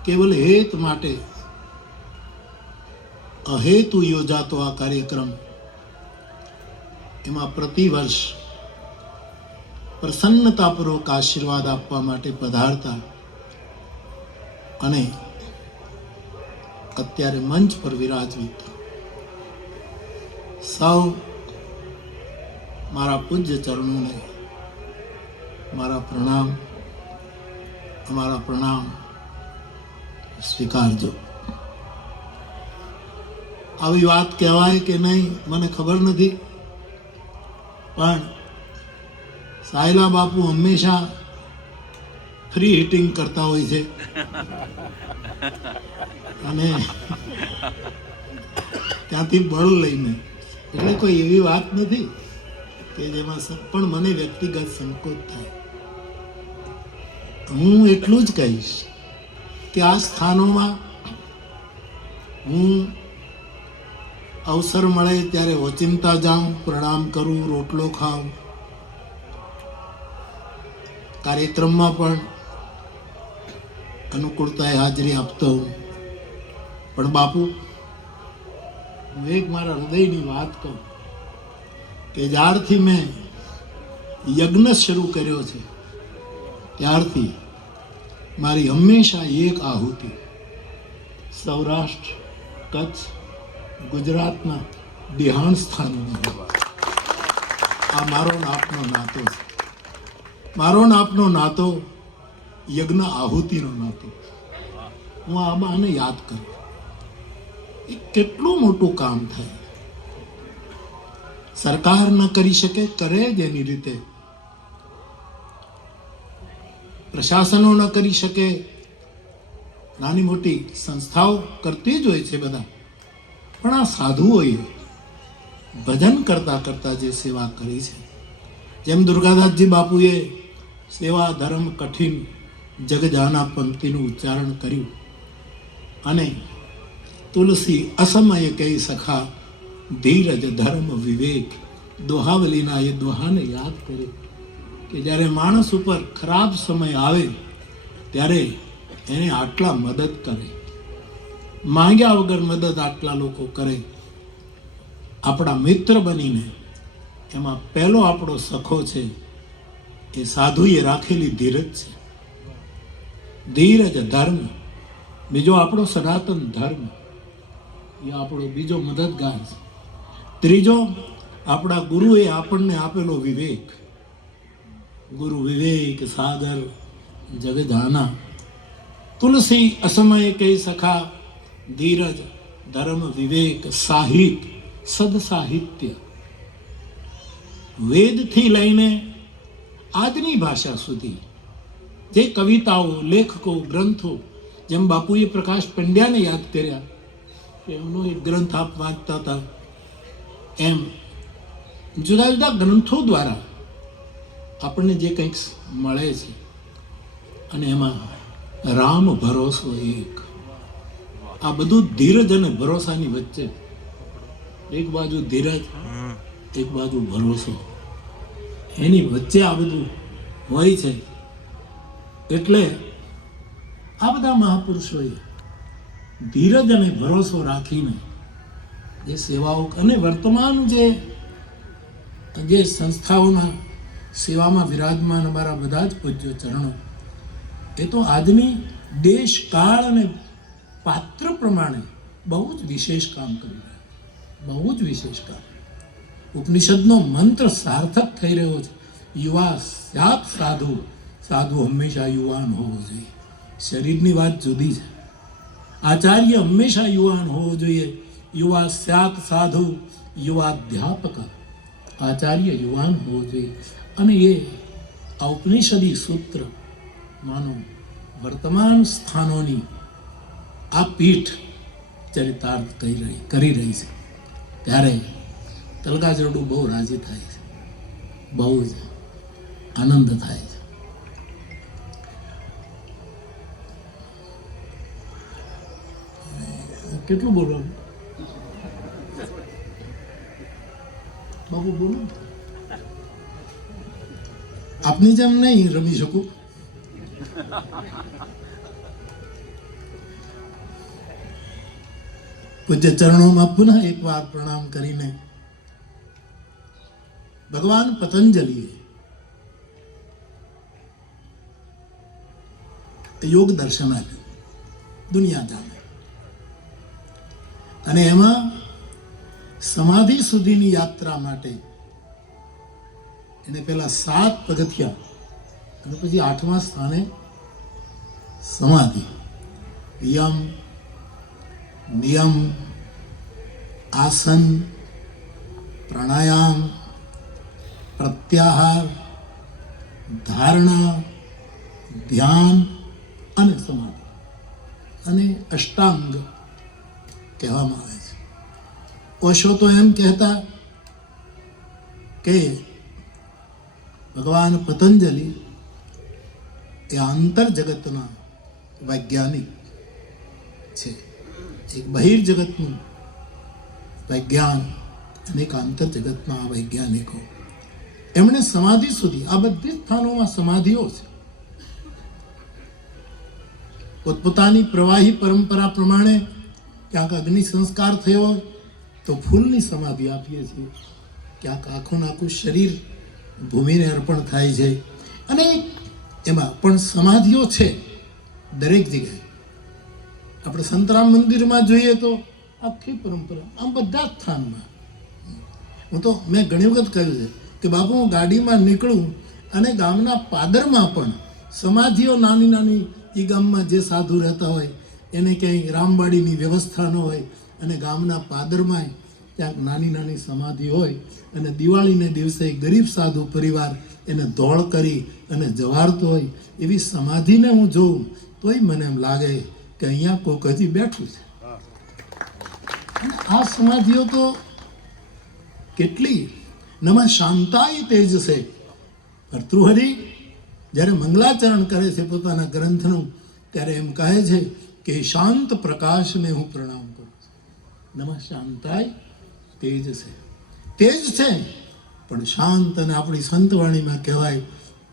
કેવલ હેત માટે અહેતુ યોજાતો આ કાર્યક્રમ, એમાં પ્રતિવર્ષ પ્રસન્નતાપૂર્વક આશીર્વાદ આપવા માટે પધારતા અને અત્યારે મંચ પર વિરાજિત સૌ મારા પૂજ્ય ચરણોને મારા પ્રણામ, અમારા પ્રણામ સ્વીકારજો. આવી વાત કહેવાય કે નહીં મને ખબર નથી, પણ સાયલા બાપુ હંમેશા ફ્રી હિટિંગ કરતા હોય છે અને ત્યાંથી બળ લઈને, એટલે કોઈ એવી વાત નથી કે જેમાં પણ મને વ્યક્તિગત સંકોચ થાય. હું એટલું જ કહીશ કે આ સ્થાનોમાં હું અવસર મળે ત્યારે ઓચિંતા જાઉં, પ્રણામ કરું, રોટલો ખાઉં, કાર્યક્રમમાં પણ અનુકૂળતાએ હાજરી આપતો હું. પણ બાપુ, હું એક મારા હૃદયની વાત કહું કે જ્યારથી મેં યજ્ઞ શરૂ કર્યો છે ત્યારથી મારી હંમેશા એક આહુતિ સૌરાષ્ટ્ર, કચ્છ, ગુજરાતના દેહાણ સ્થાનોની હોવા. આ મારો ને આપનો નાતો છે. મારો ને આપનો નાતો યજ્ઞ આહુતિનો નાતો. હું આને યાદ કરું. એ કેટલું મોટું કામ થાય. સરકાર ન કરી શકે, કરે જ એની રીતે. પ્રશાસનો ન કરી શકે, નાની મોટી સંસ્થાઓ કરતી જ હોય છે બધા. પણ આ સાધુઓએ ભજન કરતા કરતા જે સેવા કરી છે, જેમ દુર્ગાદાસજી બાપુએ સેવા ધર્મ કઠિન જગજાના પંક્તિનું ઉચ્ચારણ કર્યું અને તુલસી અસમય કહી સખા ધીરજ ધર્મ વિવેક દોહાવલીના એ દોહાને યાદ કરે કે જ્યારે માણસ ઉપર ખરાબ સમય આવે ત્યારે એને આટલા મદદ કરે, માંગ્યા વગર મદદ આટલા લોકો કરે. આપણા મિત્ર બનીને એમાં પહેલો આપણો સખો છે એ સાધુએ રાખેલી ધીરજ છે. ધીરજ ધર્મ, બીજો આપણો સનાતન ધર્મ, એ આપણો બીજો મદદગાર છે. ત્રીજો આપણા ગુરુએ આપણને આપેલો વિવેક. ગુરુ વિવેક સાગર જગજાના. તુલસી અસમય કહી સખા ધીરજ ધર્મ વિવેક સાહિત્ય સદ સાહિત્ય. વેદથી લઈને આજની ભાષા સુધી જે કવિતાઓ, લેખકો, ગ્રંથો, જેમ બાપુએ પ્રકાશ પંડ્યાને યાદ કર્યા કે એમનો એક ગ્રંથ આપ વાંચતા હતા, એમ જુદા જુદા ગ્રંથો દ્વારા આપણને જે કંઈક મળે છે અને એમાં રામ ભરોસો એક. આ બધું ધીરજ અને ભરોસાની વચ્ચે, એક બાજુ ધીરજ, એક બાજુ ભરોસો, એની વચ્ચે આ બધું હોય છે. એટલે આ બધા મહાપુરુષોએ ધીરજ અને ભરોસો રાખીને જે સેવાઓ અને વર્તમાન જે સંસ્થાઓના સેવામાં વિરાજમાન અમારા બધા જ પૂજ્ય ચરણો, એ તો આજની દેશ કાળ અને પાત્ર પ્રમાણે બહુ જ વિશેષ કામ કરી રહ્યા, બહુ જ વિશેષ કામ. ઉપનિષદનો મંત્ર સાર્થક થઈ રહ્યો છે. યુવા સ્યાત સાધુ, સાધુ હંમેશા યુવાન હોવો જોઈએ. શરીરની વાત જુદી છે. આચાર્ય હંમેશા યુવાન હોવો જોઈએ. યુવા સ્યાત સાધુ, યુવાધ્યાપક, આચાર્ય યુવાન હોવો જોઈએ. અને એ ઔપનિષદી સૂત્ર માનો વર્તમાન સ્થાનોની આ પીઠ ચરિતાર્થ કરી રહી છે. ત્યારે તલગાજરડું બહુ રાજી થાય છે, બહુ જ આનંદ થાય છે. કેટલું બોલવાનું બાબુ? બોલો. આપની જેમ નહીં રમી શકું. પૂજ્ય ચરણોમાં પુનઃ એકવાર પ્રણામ કરીને ભગવાન પતંજલિએ યોગ દર્શન આપ્યું, દુનિયા જાણે. અને એમાં સમાધિ સુધીની યાત્રા માટે એને પેલા 7 પગથિયા અને પછી 8મા સ્થાને સમાધિ. યમ, નિયમ, આસન, પ્રાણાયામ, પ્રત્યાહાર, ધારણા, ધ્યાન અને સમાધિ અને અષ્ટાંગ કહેવામાં આવે છે. ઓશો તો એમ કહેતા કે ભગવાન પતંજલિ એ આંતર જગતના વૈજ્ઞાનિક છે. એક બહિર્જગતનું વૈજ્ઞાન અને એક આંતર જગતના વૈજ્ઞાનિકો. એમણે સમાધિ સુધી, આ બધી સ્થાનોમાં સમાધિઓ છે. પોતપોતાની પ્રવાહી પરંપરા પ્રમાણે ક્યાંક અગ્નિ સંસ્કાર થયો તો ફૂલની સમાધિ આપીએ છીએ, ક્યાંક આખું આખું શરીર ભૂમિને અર્પણ થાય છે. અને એમાં પણ સમાધિઓ છે દરેક જગ્યાએ. આપણે સંતરામ મંદિરમાં જોઈએ તો આખી પરંપરા, આમ બધા જ સ્થાનમાં. મેં ઘણી વખત કહ્યું છે કે બાપુ, હું ગાડીમાં નીકળું અને ગામના પાદરમાં પણ સમાધિઓ નાની નાની, એ ગામમાં જે સાધુ રહેતા હોય એને ક્યાંય રામવાડીની વ્યવસ્થા ન હોય અને ગામના પાદરમાં ક્યાંક નાની નાની સમાધિ હોય અને દિવાળીને દિવસે ગરીબ સાધુ પરિવાર એને ધોળ કરી અને જવારતો હોય, એવી સમાધિને હું જોઉં તોય મને એમ લાગે કે અહીંયા કોક હજી બેઠું છે. અને આ સમાધિઓ તો કેટલી નમઃ શાંતાય તેજસે. ભર્તૃહરિ જ્યારે મંગલાચરણ કરે છે પોતાના ગ્રંથનું, ત્યારે એમ કહે છે કે શાંત પ્રકાશને હું પ્રણામ કરું છું. નમઃ શાંતાય તેજસે. તેજ છે પણ શાંત. અને આપણી સંતવાણીમાં કહેવાય,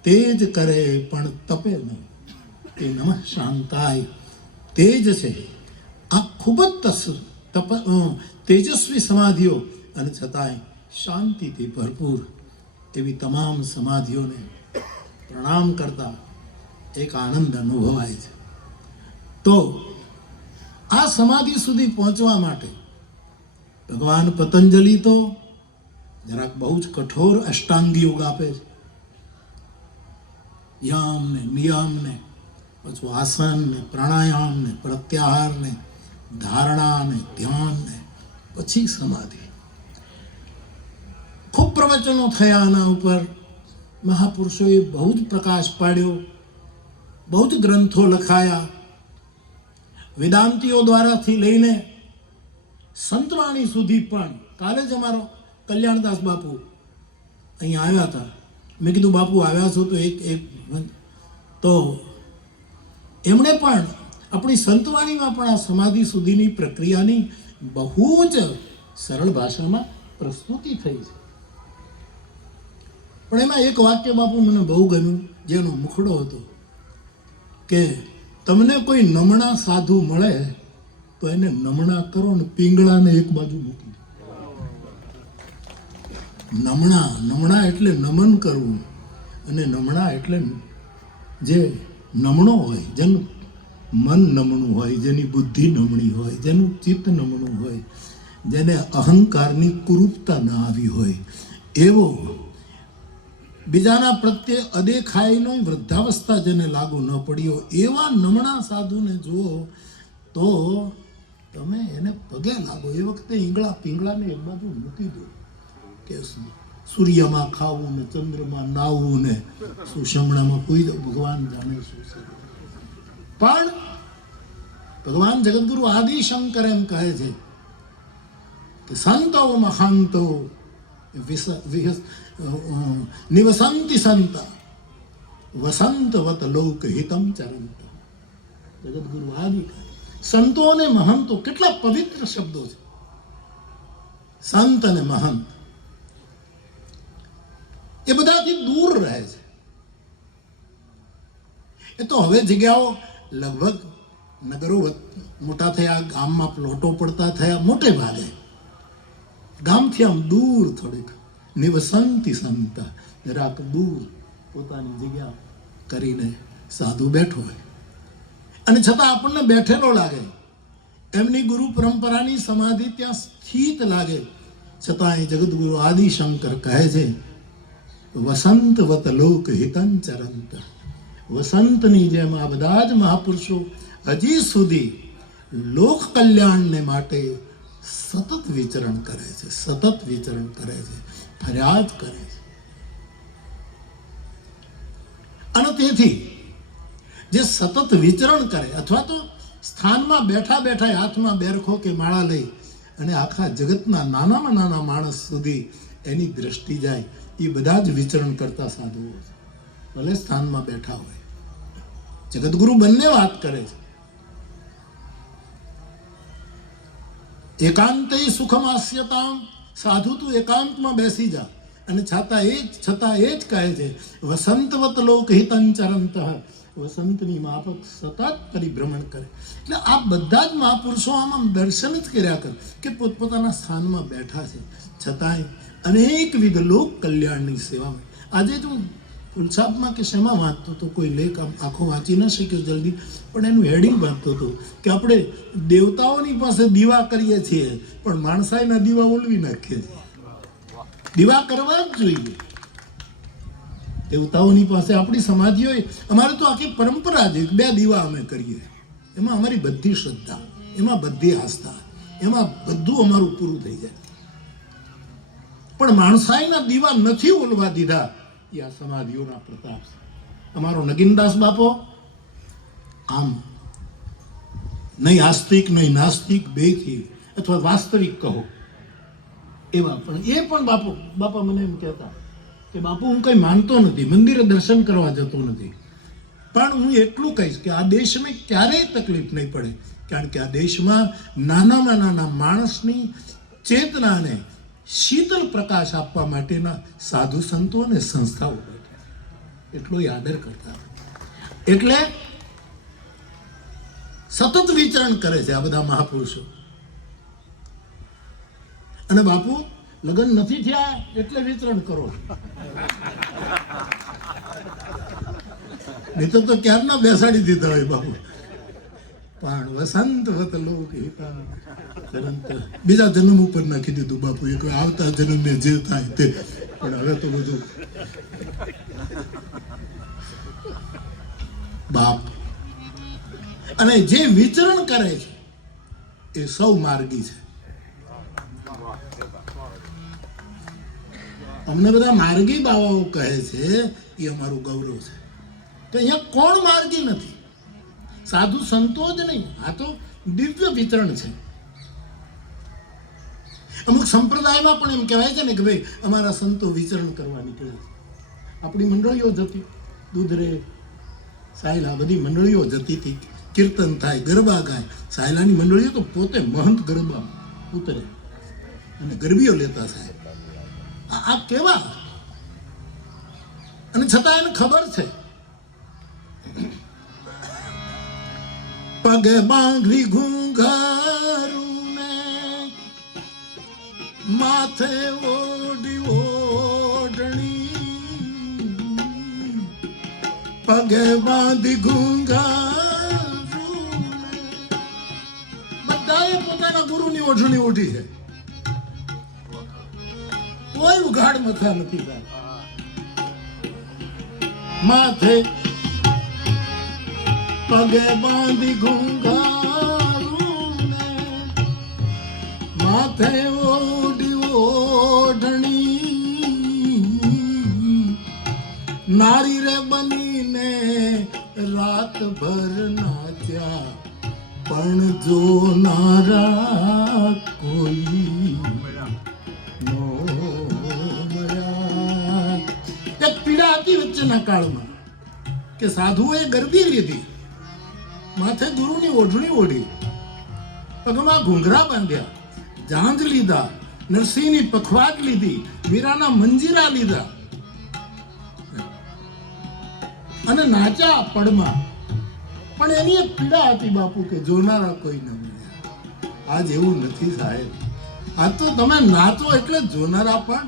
તેજ કરે પણ તપે નહીં. એ નમઃ શાંતાય તેજ છે. આ ખૂબ જ તેજસ્વી સમાધિઓ અને છતાંય શાંતિથી ભરપૂર એવી તમામ સમાધિઓને પ્રણામ કરતા એક આનંદ અનુભવાય છે. તો આ સમાધિ સુધી પહોંચવા માટે ભગવાન પતંજલિ તો જરાક બહુ જ કઠોર અષ્ટાંગ યોગ આપે છે. યમ ને નિયમ ને પછી આસન ને પ્રાણાયામ ને પ્રત્યાહાર ને ધારણા ને ધ્યાન ને પછી સમાધિ. ખૂબ પ્રવચનો થયા આના ઉપર. મહાપુરુષોએ બહુ જ પ્રકાશ પાડ્યો, બહુ જ ગ્રંથો લખાયા. વેદાંતિઓ દ્વારાથી લઈને સંતવાણી સુધી પણ. કાલે જ અમારો કલ્યાણદાસ બાપુ અહીંયા આવ્યા હતા. મેં કીધું, બાપુ આવ્યા છો તો એક તો એમણે પણ આપણી સંતવાણીમાં પણ આ સમાધિ સુધીની પ્રક્રિયાની બહુ જ સરળ ભાષામાં પ્રસ્તુતિ થઈ છે. પણ એમાં એક વાક્ય બાપુ મને બહુ ગમ્યું, જેનો મુખડો હતો કે તમને કોઈ નમણા સાધુ મળે તો એને નમણા કરો ને પિંગળાને એક બાજુ મૂકી દો. નમણા એટલે નમન કરવું, અને નમણા એટલે જે નમણો હોય, જેનું મન નમણું હોય, જેની બુદ્ધિ નમણી હોય, જેનું ચિત્ત નમણું હોય, જેને અહંકારની કુરૂપતા ન આવી હોય, એવો બીજાના પ્રત્યે અદેખાઈનો વૃદ્ધાવસ્થા જેને લાગુ ન પડી હોય, એવા નમણા સાધુને જુઓ તો તમે એને પગે લાગો. એ વખતે ઈંગળા પિંગળાને એક બાજુ મૂકી દો. કે સૂર્યમાં ખાવું ને ચંદ્રમાં નાવું ને સુષમણામાં કોઈ ભગવાન જાણે શું છે. પણ ભગવાન જગદગુરુ આદિ શંકર એમ કહે છે કે સંતો મહાંતો નિવસંતિ સંત વસંતવત લોક હિતમ ચરંત. જગદગુરુ આદિ સંતો અને મહંતો, કેટલા પવિત્ર શબ્દો છે. સંત અને મહંત એ બધાથી દૂર રહે છે. એ તો હવે જગ્યાઓ લગભગ નગરો મોટા થયા, ગામમાં પ્લોટો પડતા થયા, મોટે ભાગે ગામથી આમ દૂર થોડીક નિવસંતિ સંત, જરાક દૂર પોતાની જગ્યા કરીને સાધુ બેઠો હોય. અને છતાં આપણને બેઠેલો લાગે, એમની ગુરુ પરંપરાની સમાધિ ત્યાં સ્થિત લાગે, છતાં એ જગતગુરુ આદિશંકર કહે છે, વસંતવત લોક હિતં ચરંત. વસંતની જેમ આ બધા જ મહાપુરુષો હજી સુધી લોક કલ્યાણને માટે સતત વિચરણ કરે છે, સતત વિચરણ કરે છે, ફરિયાદ કરે છે. અને તેથી જે સતત વિચરણ કરે, અથવા તો સ્થાનમાં બેઠા બેઠા હાથમાં બેરખો કે માળા લઈ અને આખા જગતના નાનામાં નાના માણસ સુધી એની દ્રષ્ટિ જાય, એ બધા જ વિચરણ કરતા સાધુઓ છે. ભલે સ્થાનમાં બેઠા હોય, જગતગુરુ બંને વાત કરે છે. એકાંતે સુખમાસ્યતામ, સાધુ તું એકાંતમાં બેસી જા. અને છતાં એ જ કહે છે, વસંતવત લોક હિતં ચરંત. વસંતની માફક સતત પરિભ્રમણ કરે. એટલે આ બધા જ મહાપુરુષો આમાં દર્શન જ કર્યા કરે કે પોતપોતાના સ્થાનમાં બેઠા છે, છતાંય અનેકવિધ લોક કલ્યાણની સેવામાં. આજે જ હું પુલસાબમાં કે શેમાં વાંચતો હતો, કોઈ લેખ આખો વાંચી ન શક્યો જલ્દી, પણ એનું હેડિંગ વાંચતો હતો કે આપણે દેવતાઓની પાસે દીવા કરીએ છીએ, પણ માણસાઈના દીવા ઓલવી નાખીએ છીએ. દીવા કરવા જ જોઈએ. દેવતાઓની પાસે આપણી સમાધિ હોય, અમારે તો આખી પરંપરા છે, 2 દીવા અમે કરીએ, એમાં અમારી બધી શ્રદ્ધા, એમાં બધી આસ્થા, એમાં બધું અમારું પૂરું થઈ જાય. પણ માણસાઈના દીવા નથી ઓલવા દીધા, એ આ સમાધિઓના પ્રતાપ છે. અમારો નગીનદાસ બાપો આમ નહીં આસ્તિક નહીં નાસ્તિક, બેથી અથવા વાસ્તવિક કહો એવા, પણ એ પણ બાપા મને એમ કહેતા કે બાપુ હું કંઈ માનતો નથી, મંદિરે દર્શન કરવા જતો નથી, પણ હું એટલું કહીશ કે આ દેશને ક્યારેય તકલીફ નહીં પડે, કારણ કે આ દેશમાં નાનામાં નાના માણસની ચેતનાને શીતળ પ્રકાશ આપવા માટેના સાધુ સંતો અને સંસ્થાઓ બેઠા, એટલો આદર કરતા. એટલે સતત વિચરણ કરે છે આ બધા મહાપુરુષો. અને બાપુ લગ્ન નથી થયા એટલે વિચરણ કરો, નહીં તો ક્યારના બેસાડી દીધા હોય બાપુ. પણ વસંતવત લોક હિતં ચરંત, બીજા જન્મ ઉપર નાખી દીધું બાપુ, એક આવતા જન્મને જે થાય તે. પણ હવે તો બધું બાપ. અને જે વિચરણ કરે છે એ સૌ માર્ગી છે. અમને બધા માર્ગી બાવાઓ કહે છે, એ અમારું ગૌરવ છે કે અહીંયા કોણ માર્ગી નથી? સાધુ સંતો જ નહીં, આ તો દિવ્ય વિતરણ છે. અમુક સંપ્રદાયમાં પણ એમ કહેવાય છે ને કે ભાઈ અમારા સંતો વિચરણ કરવા નીકળ્યા છે. આપણી મંડળીઓ જતી, દૂધરે, સાયલા, બધી મંડળીઓ જતી હતી, કીર્તન થાય, ગરબા ગાય. સાયલાની મંડળીઓ તો પોતે મહંત ગરબા ઉતરે અને ગરબીઓ લેતા સાહેબ. આ કેવા? અને છતાં એને ખબર છે, પગે બાંધી ઘૂંઘારું ને માથે ઓઢી ઓઢણી, પગે બાંધી ઘૂંઘારું. બધાએ પોતાના ગુરુની ઓઢણી ઓઢી છે, કોઈ ઉઘાડ મથા નથી. માથે પગે બાંધી ઘૂંઘારું ને માથે ઓઢી ઓઢણી, નારી રે બનીને રાતભર નાચ્યા, પણ જો નારા કોઈ પીડા હતી વચ્ચેના કાળમાં કે સાધુઓએ ગરબી લીધી, માથે ગુરુની ઓઢણી ઓઢી, પગમાં ઘૂંઘરા બાંધ્યા, જાંજ લીધા, નરસિંહની પખવાટ લીધી, મીરાના મંજીરા લીધા અને નાચ્યા પડમાં. પણ એની એક પીડા હતી બાપુ કે જોનારા કોઈ ન મળ્યા. આજ એવું નથી સાહેબ. આ તો તમે નાચો એટલે જોનારા પણ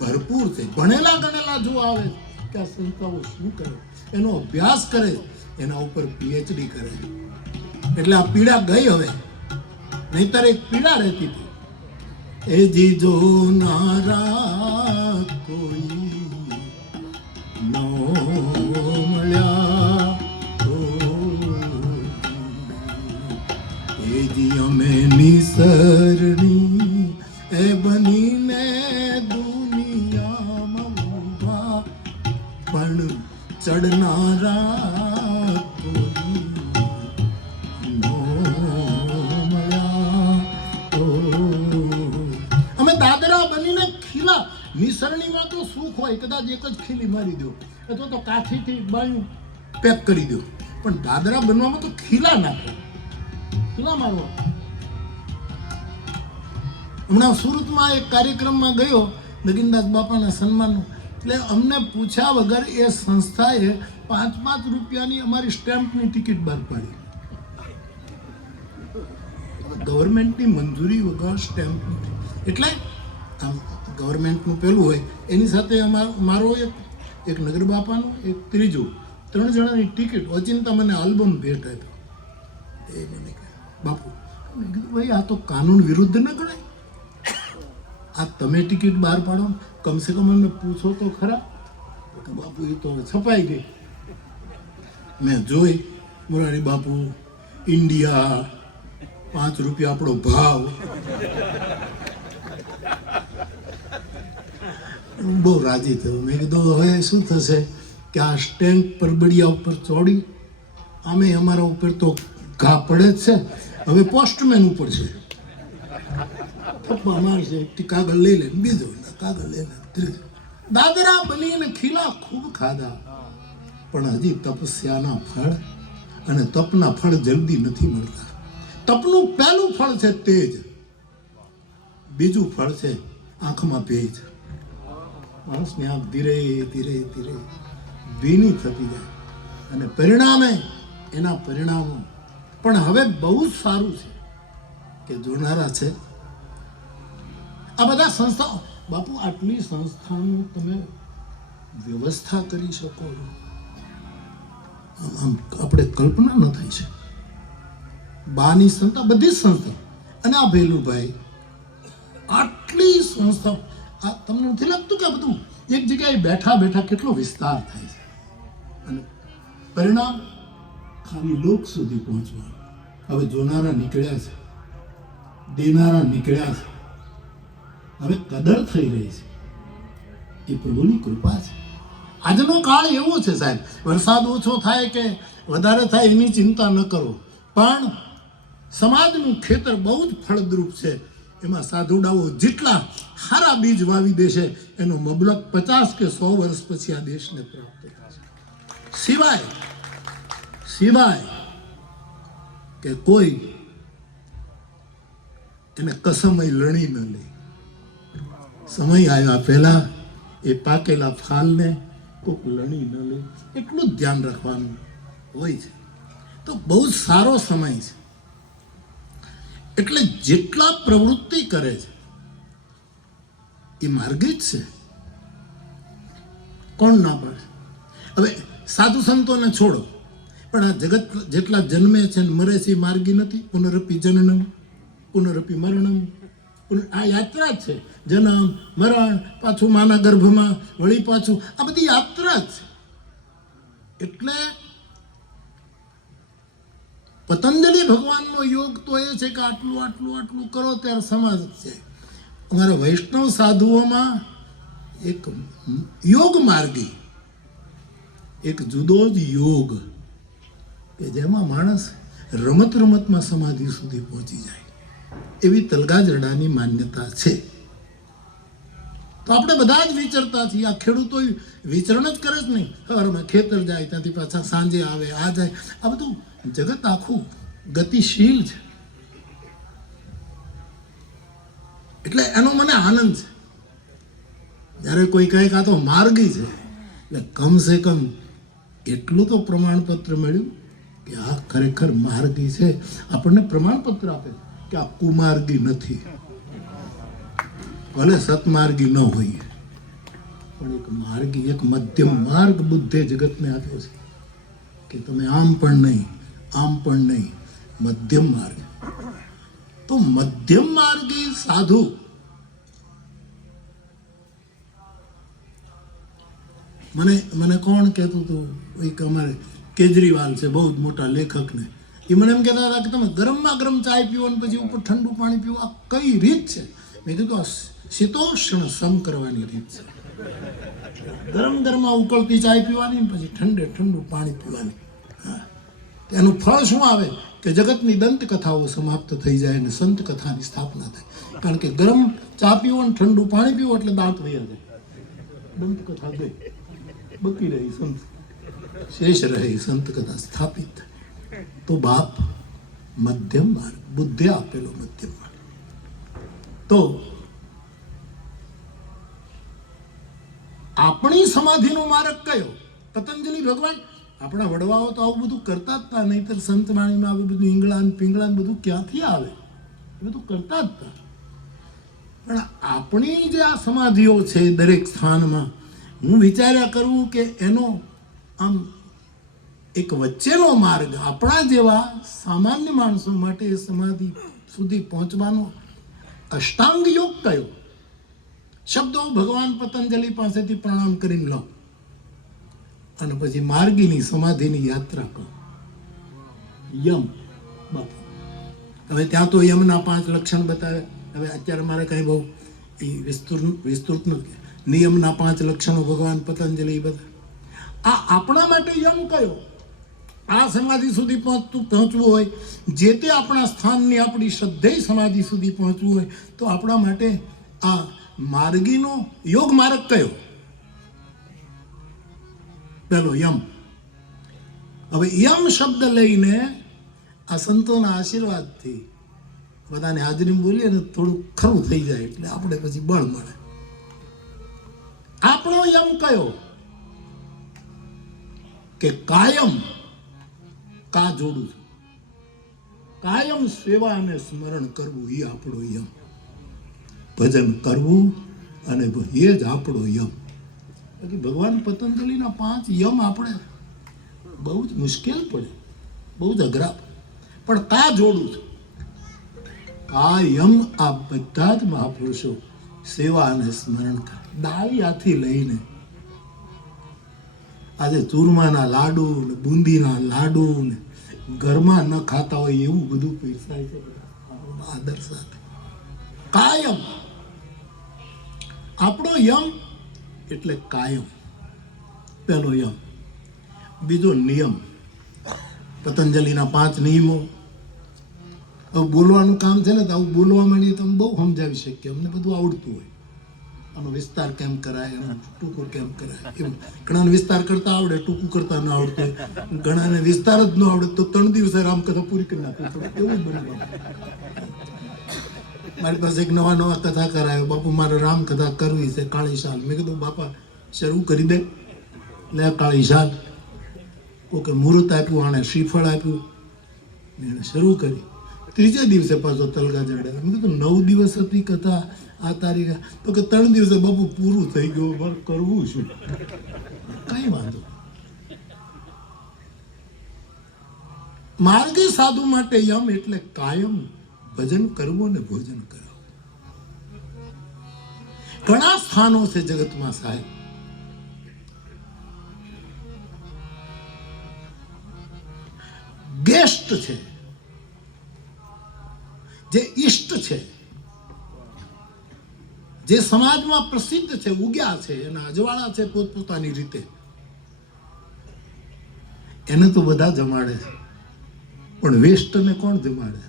ભરપૂર છે. ભણેલા ગણેલા જો આવે, કે આ સંસ્થાઓ શું કરે, એનો અભ્યાસ કરે, એના ઉપર પીએચડી કરે. એટલે આ પીડા ગઈ હવે, નહીતર એક પીડા રહેતી હતી. એ જીજો નારા કોઈ નો મળ્યા, એ જી અમે નિસરણી એ બનીને દુનિયામાં ઊભા, પણ ચડનારા કોઈ નો મળ્યા. અમે દાદરા બનીને ખીલા, નિસરણીમાં તો સુખ હોય, કદાચ એક જ ખીલી મારી દો અથવા તો કાઠીથી બાયું પેક કરી દો, પણ દાદરા બનવામાં તો ખીલા નાખો, ખીલા મારવા. હમણાં સુરતમાં એક કાર્યક્રમમાં ગયો નગીનદાસ બાપાના સન્માનનો, એટલે અમને પૂછ્યા વગર એ સંસ્થાએ 5-5 રૂપિયાની અમારી સ્ટેમ્પની ટિકિટ બહાર પાડી. ગવર્મેન્ટની મંજૂરી વગર સ્ટેમ્પની, એટલે આમ ગવર્મેન્ટનું પેલું હોય એની સાથે મારો એક નગર બાપાનો, એક ત્રીજો, 3 જણાની ટિકિટ. ઓચિંતા મને આલ્બમ ભેટ આપ્યો. એ મને કહે બાપુ, મેં કીધું ભાઈ આ તો કાનૂન વિરુદ્ધ ન ગણાય, આ તમે ટિકિટ બહાર પાડો, કમસે કમ અમને પૂછો તો ખરા. કે બાપુ એ તો હવે છપાઈ ગઈ. મેં જોઈ મોરારી બાપુ ઇન્ડિયા, 5 રૂપિયા આપણો ભાવ. બહુ રાજી થયું. મેં કીધું હવે શું થશે કે આ સ્ટેમ્પ પરબડિયા ઉપર ચોડી, આમે અમારા ઉપર તો ઘા પડે જ છે, હવે પોસ્ટમેન ઉપર છે. થપ્પા મારશે, કાગળ લઈ લે, બીજો કાગળ લઈ લે, ત્રીજો. દાદરા બનીને ખીલા ખૂબ ખાધા, પણ હજી તપસ્યાના ફળ અને તપના ફળ જલ્દી નથી મળતા. તપનું પહેલું ફળ છે તેજ, બીજું ફળ છે આંખમાં ભેજ. માણસની આંખ ધીરે ધીરે ધીરે ભીની થતી જાય, અને પરિણામે એના પરિણામો પણ હવે બહુ જ સારું છે કે જોનારા છે. આ બધા સંસ્થાઓ, બાપુ આટલી સંસ્થાનું તમે વ્યવસ્થા કરી શકો, આમ આપણે કલ્પના ન થઈ છે. બાની સંસ્થા, બધી જ સંસ્થા, અને આ ભેલુભાઈ, આટલી સંસ્થા. આ તમને નથી લાગતું કે આ બધું એક જગ્યાએ બેઠા બેઠા કેટલો વિસ્તાર થાય છે, અને પરિણામ ખાલી લોક સુધી પહોંચવાનું. હવે જોનારા નીકળ્યા છે, દેનારા નીકળ્યા છે, હવે કદર થઈ રહી છે. એ પ્રભુની કૃપા છે. આજનો કાળ એવો છે સાહેબ, વરસાદ ઓછો થાય કે વધારે થાય એની ચિંતા ન કરો, પણ સમાજનું ખેતર બહુ જ ફળદ્રુપ છે. એમાં સાધુડાઓ જેટલા સારા બીજ વાવી દેશે એનો મબલક 50 કે 100 વર્ષ પછી આ દેશને પ્રાપ્ત થશે. સિવાય કે કોઈ એને કસમય લણી ન લે. સમય આવ્યા પહેલા એ પાકેલા ફાલને કોક લણી ન લે, એટલું જ ધ્યાન રાખવાનું હોય છે. તો બહુ જ સારો સમય છે. એટલે જેટલા પ્રવૃત્તિ કરે છે એ માર્ગી જ છે, કોણ ના પાડે. હવે સાધુ સંતોને છોડો, પણ આ જગત જેટલા જન્મે છે ને મરે છે એ માર્ગી નથી. પુનરપી જનનમ પુનરપી મરણમ, આ યાત્રા જ છે. જન્મ, મરણ, પાછું માના ગર્ભમાં, વળી પાછું, આ બધી યાત્રા જ છે. એટલે પતંજલિ ભગવાનનો યોગ તો એ છે કે આટલું આટલું આટલું કરો ત્યારે સમાજ છે. અમારા વૈષ્ણવ સાધુઓમાં એક યોગ માર્ગી, એક જુદો જ યોગ કે જેમાં માણસ રમત રમતમાં સમાધિ સુધી પહોંચી જાય, એવી તલગાજરડાની માન્યતા છે. તો આપણે બધા જ વિચરતા છીએ. આ ખેડૂતો વિચરણ જ કરે જ નહીં. સવારમાં ખેતર જાય, ત્યાંથી પાછા સાંજે આવે, આ જાય. આ બધું જગત આખું ગતિશીલ છે. એટલે એનો મને આનંદ છે. જ્યારે કોઈ કહે કે આ તો માર્ગી છે, એટલે કમસે કમ એટલું તો પ્રમાણપત્ર મળ્યું કે આ ખરેખર માર્ગી છે. આપણને પ્રમાણપત્ર આપે કે આ કુમાર્ગી નથી. ભલે સતમાર્ગી ન હોઈએ, પણ એક માર્ગી, એક મધ્યમ માર્ગ બુદ્ધે જગતને આપ્યો છે કે તમે આમ પણ નહીં, આમ પણ નહીં, મધ્યમ માર્ગ. તો મધ્યમ માર્ગી સાધુ મને કોણ કહેતું હતું, એક અમારે કેજરીવાલ છે બહુ જ મોટા લેખક ને, એ મને એમ કહેતા હતા કે તમે ગરમમાં ગરમ ચાય પીવો અને પછી ઉપર ઠંડુ પાણી પીવો, આ કઈ રીત છે? મેં કીધું આ શીતોષ્ણ સમ કરવાની રીત છે. ગરમ ગરમમાં ઉકળતી ચાય પીવાની, પછી ઠંડે ઠંડુ પાણી પીવાની. હા, એનું ફળ શું આવે કે જગતની દંતકથાઓ સમાપ્ત થઈ જાય અને સંત કથાની સ્થાપના થાય. કારણ કે ગરમ ચા પીવો અને ઠંડુ પાણી પીવો એટલે દાંત વયા જાય, દંતકથા ગઈ, બકી રહી સંત, શેષ રહે સંત કથા સ્થાપિત. તો બાપ મધ્યમ માર્ગ, બુદ્ધે આપેલો મધ્યમ માર્ગ. તો આપણી સમાધિનો માર્ગ કયો? પતંજલિ ભગવાન, આપણા વડવાઓ તો આવું બધું કરતા જ હતા, નહીતર સંતવાણીમાં આવું બધું ઈંગળાન પિંગળાન બધું ક્યાંથી આવે? એ બધું કરતા જ હતા. પણ આપણી જે આ સમાધિઓ છે દરેક સ્થાનમાં, હું વિચાર્યા કરું કે એનો આમ એક વચ્ચેનો માર્ગ આપણા જેવા સામાન્ય માણસો માટે સમાધિ સુધી પહોંચવાનો અષ્ટાંગ યોગ કયો? શબ્દો ભગવાન પતંજલિ પાસેથી પ્રણામ કરીને લો અને પછી માર્ગીની સમાધિની યાત્રા કરો. યમ બાપુ, હવે ત્યાં તો યમના 5 લક્ષણ બતાવે. હવે અત્યારે મારે કઈ બહુ એ વિસ્તૃત નથી. નિયમના 5 લક્ષણો ભગવાન પતંજલિ બતાવે. આ આપણા માટે યમ કયો? આ સમાધિ સુધી પહોંચવું હોય, જે તે આપણા સ્થાનની આપણી શ્રદ્ધેય સમાધિ સુધી પહોંચવું હોય, તો આપણા માટે આ માર્ગીનો યોગ માર્ગ કયો? પેલો યમ. હવે યમ શબ્દ લઈને આ સંતોના આશીર્વાદથી બધાને હાજરી બોલીએ ને થોડું ખરું થઈ જાય એટલે આપણે પછી બળ મળે. આપણો યમ કયો? કે કાયમ કા જોડું છું, કાયમ સેવા અને સ્મરણ કરવું, એ આપણો યમ. ભજન કરવું અને એ જ આપણો યમ. બાકી ભગવાન પતંજલિના 5 યમ આપણે બહુ જ મુશ્કેલ પડે, બહુ જ અઘરા, પણ કા જોડું છું? આ યમ આ બધા જ મહાપુરુષો સેવા અને સ્મરણ કરે. ડાળિયાથી લઈને આજે ચૂરમાના લાડુ ને બુંદીના લાડુ ને ઘરમાં ન ખાતા હોય એવું બધું પીરસાય છે આદર સાથે. કાયમ આપણો યમ એટલે કાયમ, પેલો યમ. બીજો નિયમ, પતંજલિના 5 નિયમો. હવે બોલવાનું કામ છે ને, તો આવું બોલવા માંડીએ તો બહુ સમજાવી શકીએ, અમને બધું આવડતું હોય. આનો વિસ્તાર કેમ કરાય, એનો ટૂંકો કેમ કરાય, એવું. ઘણાને વિસ્તાર કરતા આવડે, ટૂંકું કરતા ન આવડતું હોય. ઘણાને વિસ્તાર જ ન આવડે તો 3 દિવસે રામકથા પૂરી કરી નાખવી પડે, એવું જ બને. મારી પાસે એક નવા કથા કરાયો, બાપુ મારે રામકથા કરવી છે, કાળી શાલ. મેં કીધું બાપા શરૂ કરી દે. લે કાળી શાલ. ઓકે, મુહૂર્ત આપ્યું, આણે શ્રીફળ આપ્યું, એને શરૂ કરી. 3જે દિવસે પાછો તલગા જડ્યા. મેં કીધું 9 દિવસ હતી કથા, આ તારીખે. તો કે 3 દિવસે બાપુ પૂરું થઈ ગયું, મારે કરવું શું? કઈ વાંધો. માર્ગી સાધુ માટે યમ એટલે કાયમ ભજન કરવું ને ભોજન કરાવવું. ઘણા સ્થાનો છે જગતમાં સાહેબ, ગેસ્ટ છે, જે ઈષ્ટ છે, જે સમાજમાં પ્રસિદ્ધ છે, ઉગ્યા છે, એના અજવાળા છે પોતપોતાની રીતે. એને તો બધા જમાડે છે, પણ વેસ્ટને કોણ જમાડે?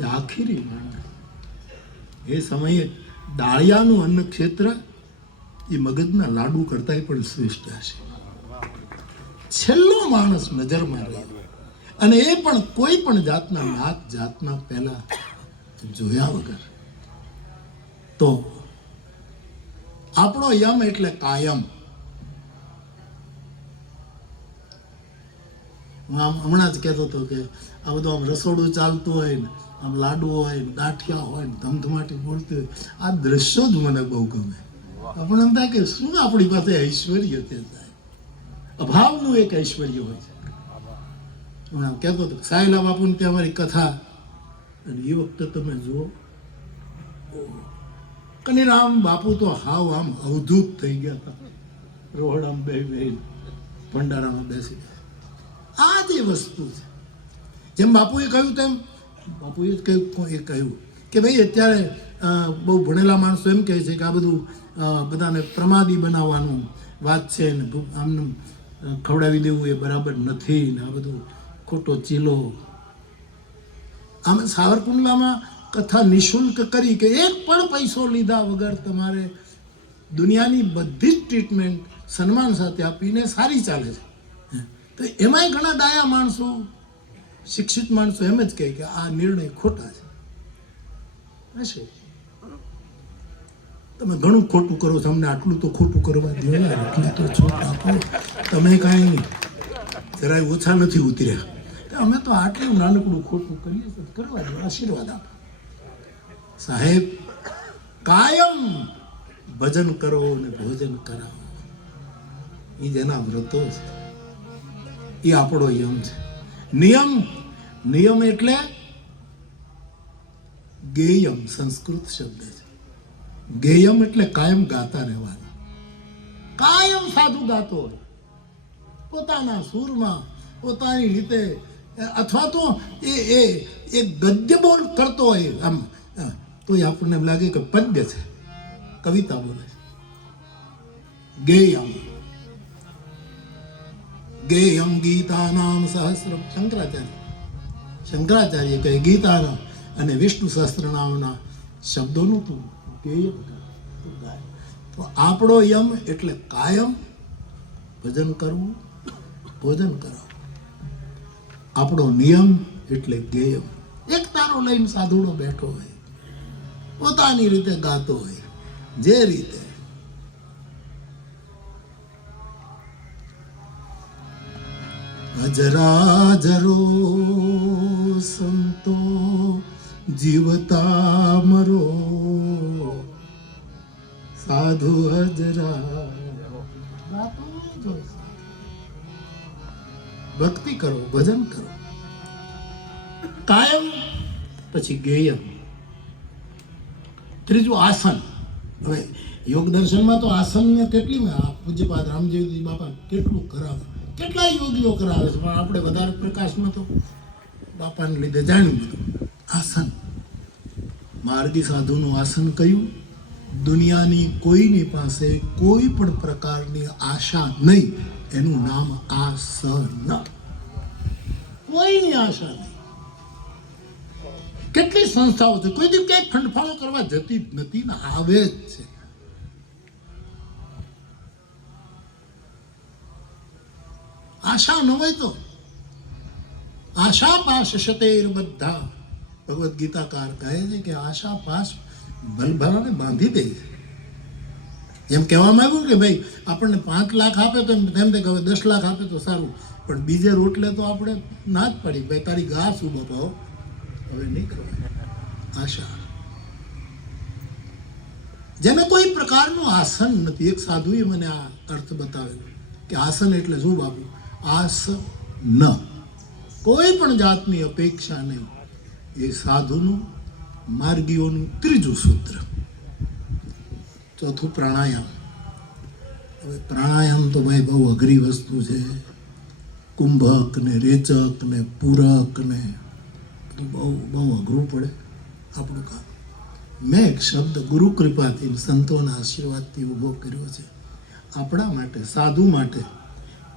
એ આખીરી માણસ. એ સમયે ડાળિયાનું અન્ન ક્ષેત્ર એ મગજના લાડુ કરતા પણ શ્રેષ્ઠ હશે. છેલ્લો માણસ નજરમાં રહ્યો, અને એ પણ કોઈ પણ જાતના નાત જાતના પહેલા જોયા વગર. તો આપણો યમ એટલે કાયમ. હમણાં જ કહેતો હતો કે આ બધું આમ રસોડું ચાલતું હોય ને, આમ લાડુ હોય ને, ગાંઠિયા હોય ને, ધમધમાટી બોલતી હોય, આ દ્રશ્યો જ મને બહુ ગમે. આપણને એમ થાય કે શું આપણી પાસે ઐશ્વર્ય તે થાય, અભાવનું એક ઐશ્વર્ય હોય છે. હમણાં કહેતો હતો સાયલા બાપુને ત્યાં અમારી કથા, અને એ વખતે તમે જુઓ કનીરામ બાપુ તો હાવ આમ અવધૂત થઈ ગયા હતા, રોહડામાં બે ભંડારામાં બેસી ગયા. આ જે વસ્તુ છે, જેમ બાપુએ કહ્યું તેમ બાપુએ જ કહ્યું કે ભાઈ અત્યારે બહુ ભણેલા માણસો એમ કહે છે કે આ બધું બધાને પ્રમાદી બનાવવાનું વાત છે ને આમને ખવડાવી દેવું એ બરાબર નથી ને આ બધું ખોટો ચીલો. આમ સાવરકુંડલામાં કથા નિઃશુલ્ક કરી કે એક પણ પૈસો લીધા વગર તમારે દુનિયાની બધી જ ટ્રીટમેન્ટ સન્માન સાથે આપીને સારી ચાલે છે. તો એમાંય ઘણા ડાયા માણસો, શિક્ષિત માણસો એમ જ કહે કે આ નિર્ણય ખોટા છે. હશે તમે ઘણું ખોટું કરો છો, અમને આટલું તો ખોટું કરવા દો ને, આટલું તો છૂટ આપો, તમે કાંઈ જરાય ઓછા નથી ઉતર્યા, અમે તો આટલું નાનકડું ખોટું કરીએ તો કરવા દો, આશીર્વાદ આપો. સાહેબ કાયમ ભજન કરો અને ભોજન કરાવો, એ જેના વ્રતો છે એ આપણો યમ છે. નિયમ એટલે ગેયમ સંસ્કૃત શબ્દ છે. ગેયમ એટલે કાયમ ગાતા રહેવાનું, કાયમ સાધુ ગાતો હોય પોતાના સૂરમાં પોતાની રીતે, અથવા તો એ ગદ્ય બોલ કરતો હોય આમ, તો એ આપણને એમ લાગે કે પદ્ય છે, કવિતા બોલે છે. ગેયમ ગીતાનામ સહસ્રમ. શંકરાચાર્ય કહે ગીતાના અને વિષ્ણુ સહસ્રનામના શબ્દોનું તું ગેયમ ગાય. તો આપણો યમ એટલે કાયમ ભજન કરવું, ભોજન કરાવવું. આપણો નિયમ એટલે ગેયમ. એક તારો લઈને સાધુડો બેઠો હોય, પોતાની રીતે ગાતો હોય, જે રીતે અજરાજરો સંતો જીવતા મરો, સાધુ અજરા. ભક્તિ કરો, ભજન કરો, કાયમ. પછી ગેયમ. ત્રીજું આસન. હવે યોગ દર્શનમાં તો આસનને કેટલી પૂજ્યપાદ રામજીવજી બાપા કેટલું કરાવે, કેટલા યોગીઓ કરાવે છે, પણ આપણે વધારે પ્રકાશમાં તો બાપાને લીધે જાણ્યું બધું. આસન, માર્ગી સાધુનું આસન કયું? દુનિયાની કોઈની પાસે કોઈ પણ પ્રકારની આશા નહીં, એનું નામ આસન. કોઈની આશા નહીં. કેટલી સંસ્થાઓ છે, કોઈ દી ક્યાંય ફંડફાળો કરવા જતી જ નથી ને આવે જ છે. આશા ન હોય તો આશા પાશ શતેર બધા. ભગવદ્ ગીતાકાર કહે છે કે આશા પાશ ભલભલાને બાંધી દે છે. જેમ કહેવામાં આવ્યું કે ભાઈ આપણને 5 લાખ આપે તો તેમ તે હવે 10 લાખ આપે તો સારું, પણ બીજે રોટલે તો આપણે ના જ પડી, ભાઈ તારી ઘા શું બપાવો, હવે નહીં કરવાય. આશા, જેને કોઈ પ્રકારનું આસન નથી. એક સાધુએ મને આ અર્થ બતાવેલો કે આસન એટલે શું બાપુ? આસ ન, કોઈ પણ જાતની અપેક્ષા નહીં. એ સાધુનું, માર્ગીઓનું ત્રીજું સૂત્ર. ચોથું પ્રાણાયામ. હવે પ્રાણાયામ તો ભાઈ બહુ અઘરી વસ્તુ છે. કુંભક ને રેચક ને પૂરક ને બહુ અઘરું પડે આપણું કામ. મેં એક શબ્દ ગુરુ કૃપાથી, સંતોના આશીર્વાદથી ઊભો કર્યો છે આપણા માટે, સાધુ માટે.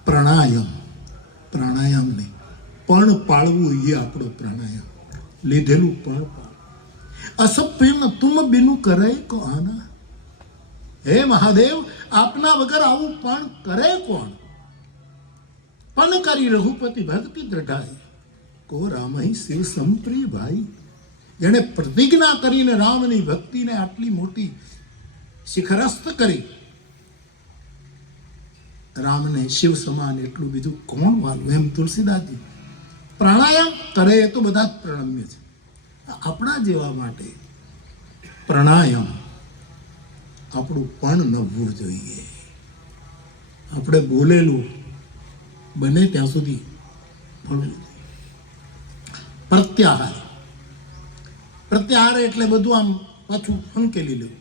પ્રાણાયામ. પ્રાણાયામ નહીં, પણ પાળવું એ આપણો પ્રાણાયામ. લીધેલું પણ પાળવું. અસભ્ય તુમ બિનું કરે કો આના. હે મહાદેવ, આપના વગર આવું પણ કરે કોણ? પણ કરી રઘુપતિ ભક્તિ દ્રઢાઈ, કો રામહી શિવ સંપ્રિય ભાઈ. જેણે પ્રતિજ્ઞા કરીને રામની ભક્તિને આટલી મોટી શિખરસ્થ કરી, રામને શિવ સમાન એટલું બીજું કોણ વાલું? એમ તુલસીદાસજી. પ્રાણાયામ કરે તો બધા જ પ્રણમ્ય છે. આપણા જેવા માટે પ્રાણાયામ આપણું પણ નભવું જોઈએ. આપણે બોલેલું બને ત્યાં સુધી ભણવું. પ્રત્યાહાર, પ્રત્યાહાર એટલે બધું આમ પાછું સંકેલી લેવું.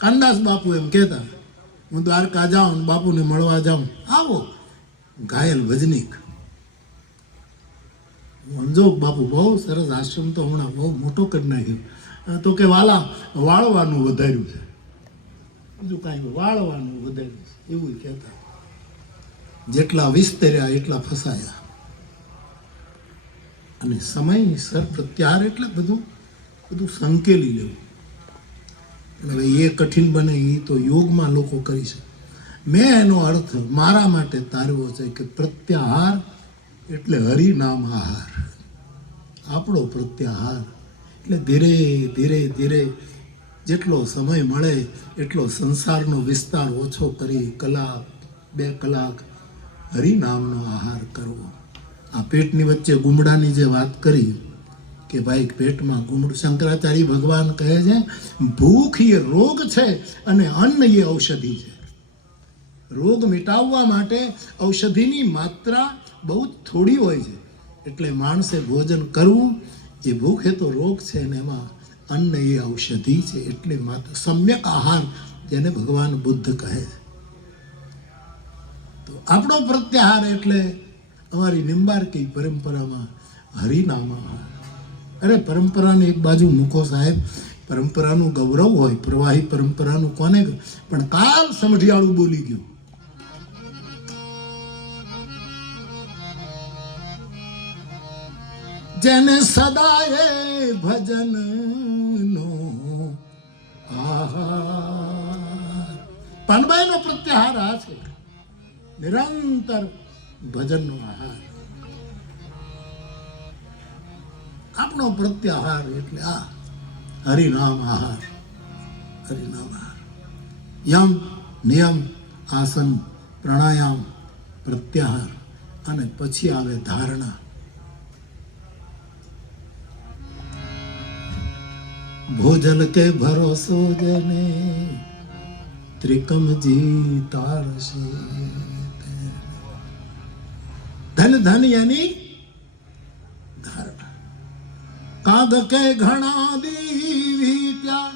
કાનદાસ બાપુ એમ કહેતા, હું દ્વારકા જાઉં ને બાપુને મળવા જાઉં, આવો ઘાયલ ભજનીક. સમજો બાપુ બહુ સરસ આશ્રમ તો હમણાં બહુ મોટો કરી નાખ્યો. તો કે વાલા વાળવાનું વધાર્યું છે, બીજું કાંઈ વાળવાનું વધાર્યું છે એવું કહેતા. જેટલા વિસ્તર્યા એટલા ફસાયા. અને સમયસર પ્રત્યાહાર એટલે બધું સંકેલી લેવું. હવે એ કઠિન બને એ તો યોગમાં લોકો કરી શકે. મેં એનો અર્થ મારા માટે તારવો છે કે પ્રત્યાહાર એટલે હરિનામ આહાર. આપણો પ્રત્યાહાર એટલે ધીરે ધીરે ધીરે જેટલો સમય મળે એટલો સંસારનો વિસ્તાર ઓછો કરી કલાક 2 કલાક હરિનામનો આહાર કરવો. આ પેટની વચ્ચે ગુમડાની જે વાત કરી કે ભાઈ પેટમાં ગુમડું, શંકરાચાર્ય ભગવાન કહે છે ભૂખ એ રોગ છે અને અન્ન એ ઔષધિ છે. રોગ મિટાવવા માટે ઔષધિની માત્રા બહુ થોડી હોય છે. એટલે માણસે ભોજન કરવું એ ભૂખ એ તો રોગ છે અને એમાં અન્ન એ ઔષધિ છે. એટલે માત્ર સમ્યક આહાર જેને ભગવાન બુદ્ધ કહે છે. તો આપણો પ્રત્યાહાર એટલે અમારી નિંબાર્કી પરંપરામાં હરિનામ આહાર. અરે પરંપરાને એક બાજુ મૂકો સાહેબ, પરંપરાનું ગૌરવ હોય, પ્રવાહી પરંપરાનું કોને, પણ કાલ સમઢિયાળું બોલી ગયું. જેને સદાય ભજન નો આહાર. પાનભાઈ નો પ્રત્યાહાર આ છે, નિરંતર ભજન નો આહાર. આપણો પ્રત્યાહાર એટલે આ હરિનામ આહાર. હરિનામ આહાર. યમ નિયમ આસન પ્રાણાયામ પ્રત્યાહાર અને પછી આવે ધારણા. ભોજન કે ભરોસો જને ત્રિકમ જી તારશે. ધન ધન યાની ધારણા. કાગ કે ઘણા દીવી ત્યાં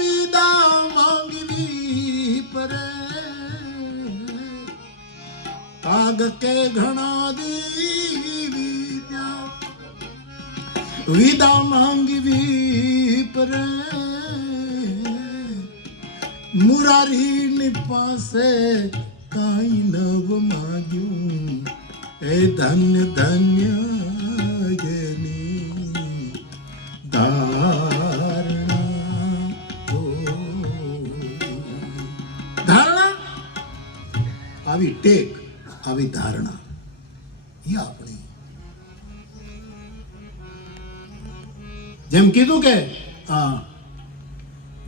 વિદા માંગવી પરે. કાગ કે ઘણા દીવી ત્યાં વિદા માંગવી પરે. મુરારીની પાસે કાંઈ નવ માગ્યું એ ધન્ય ધન્ય જેની ધારણા. ધારણા આવી ટેક, આવી ધારણા એ આપણી. જેમ કીધું કે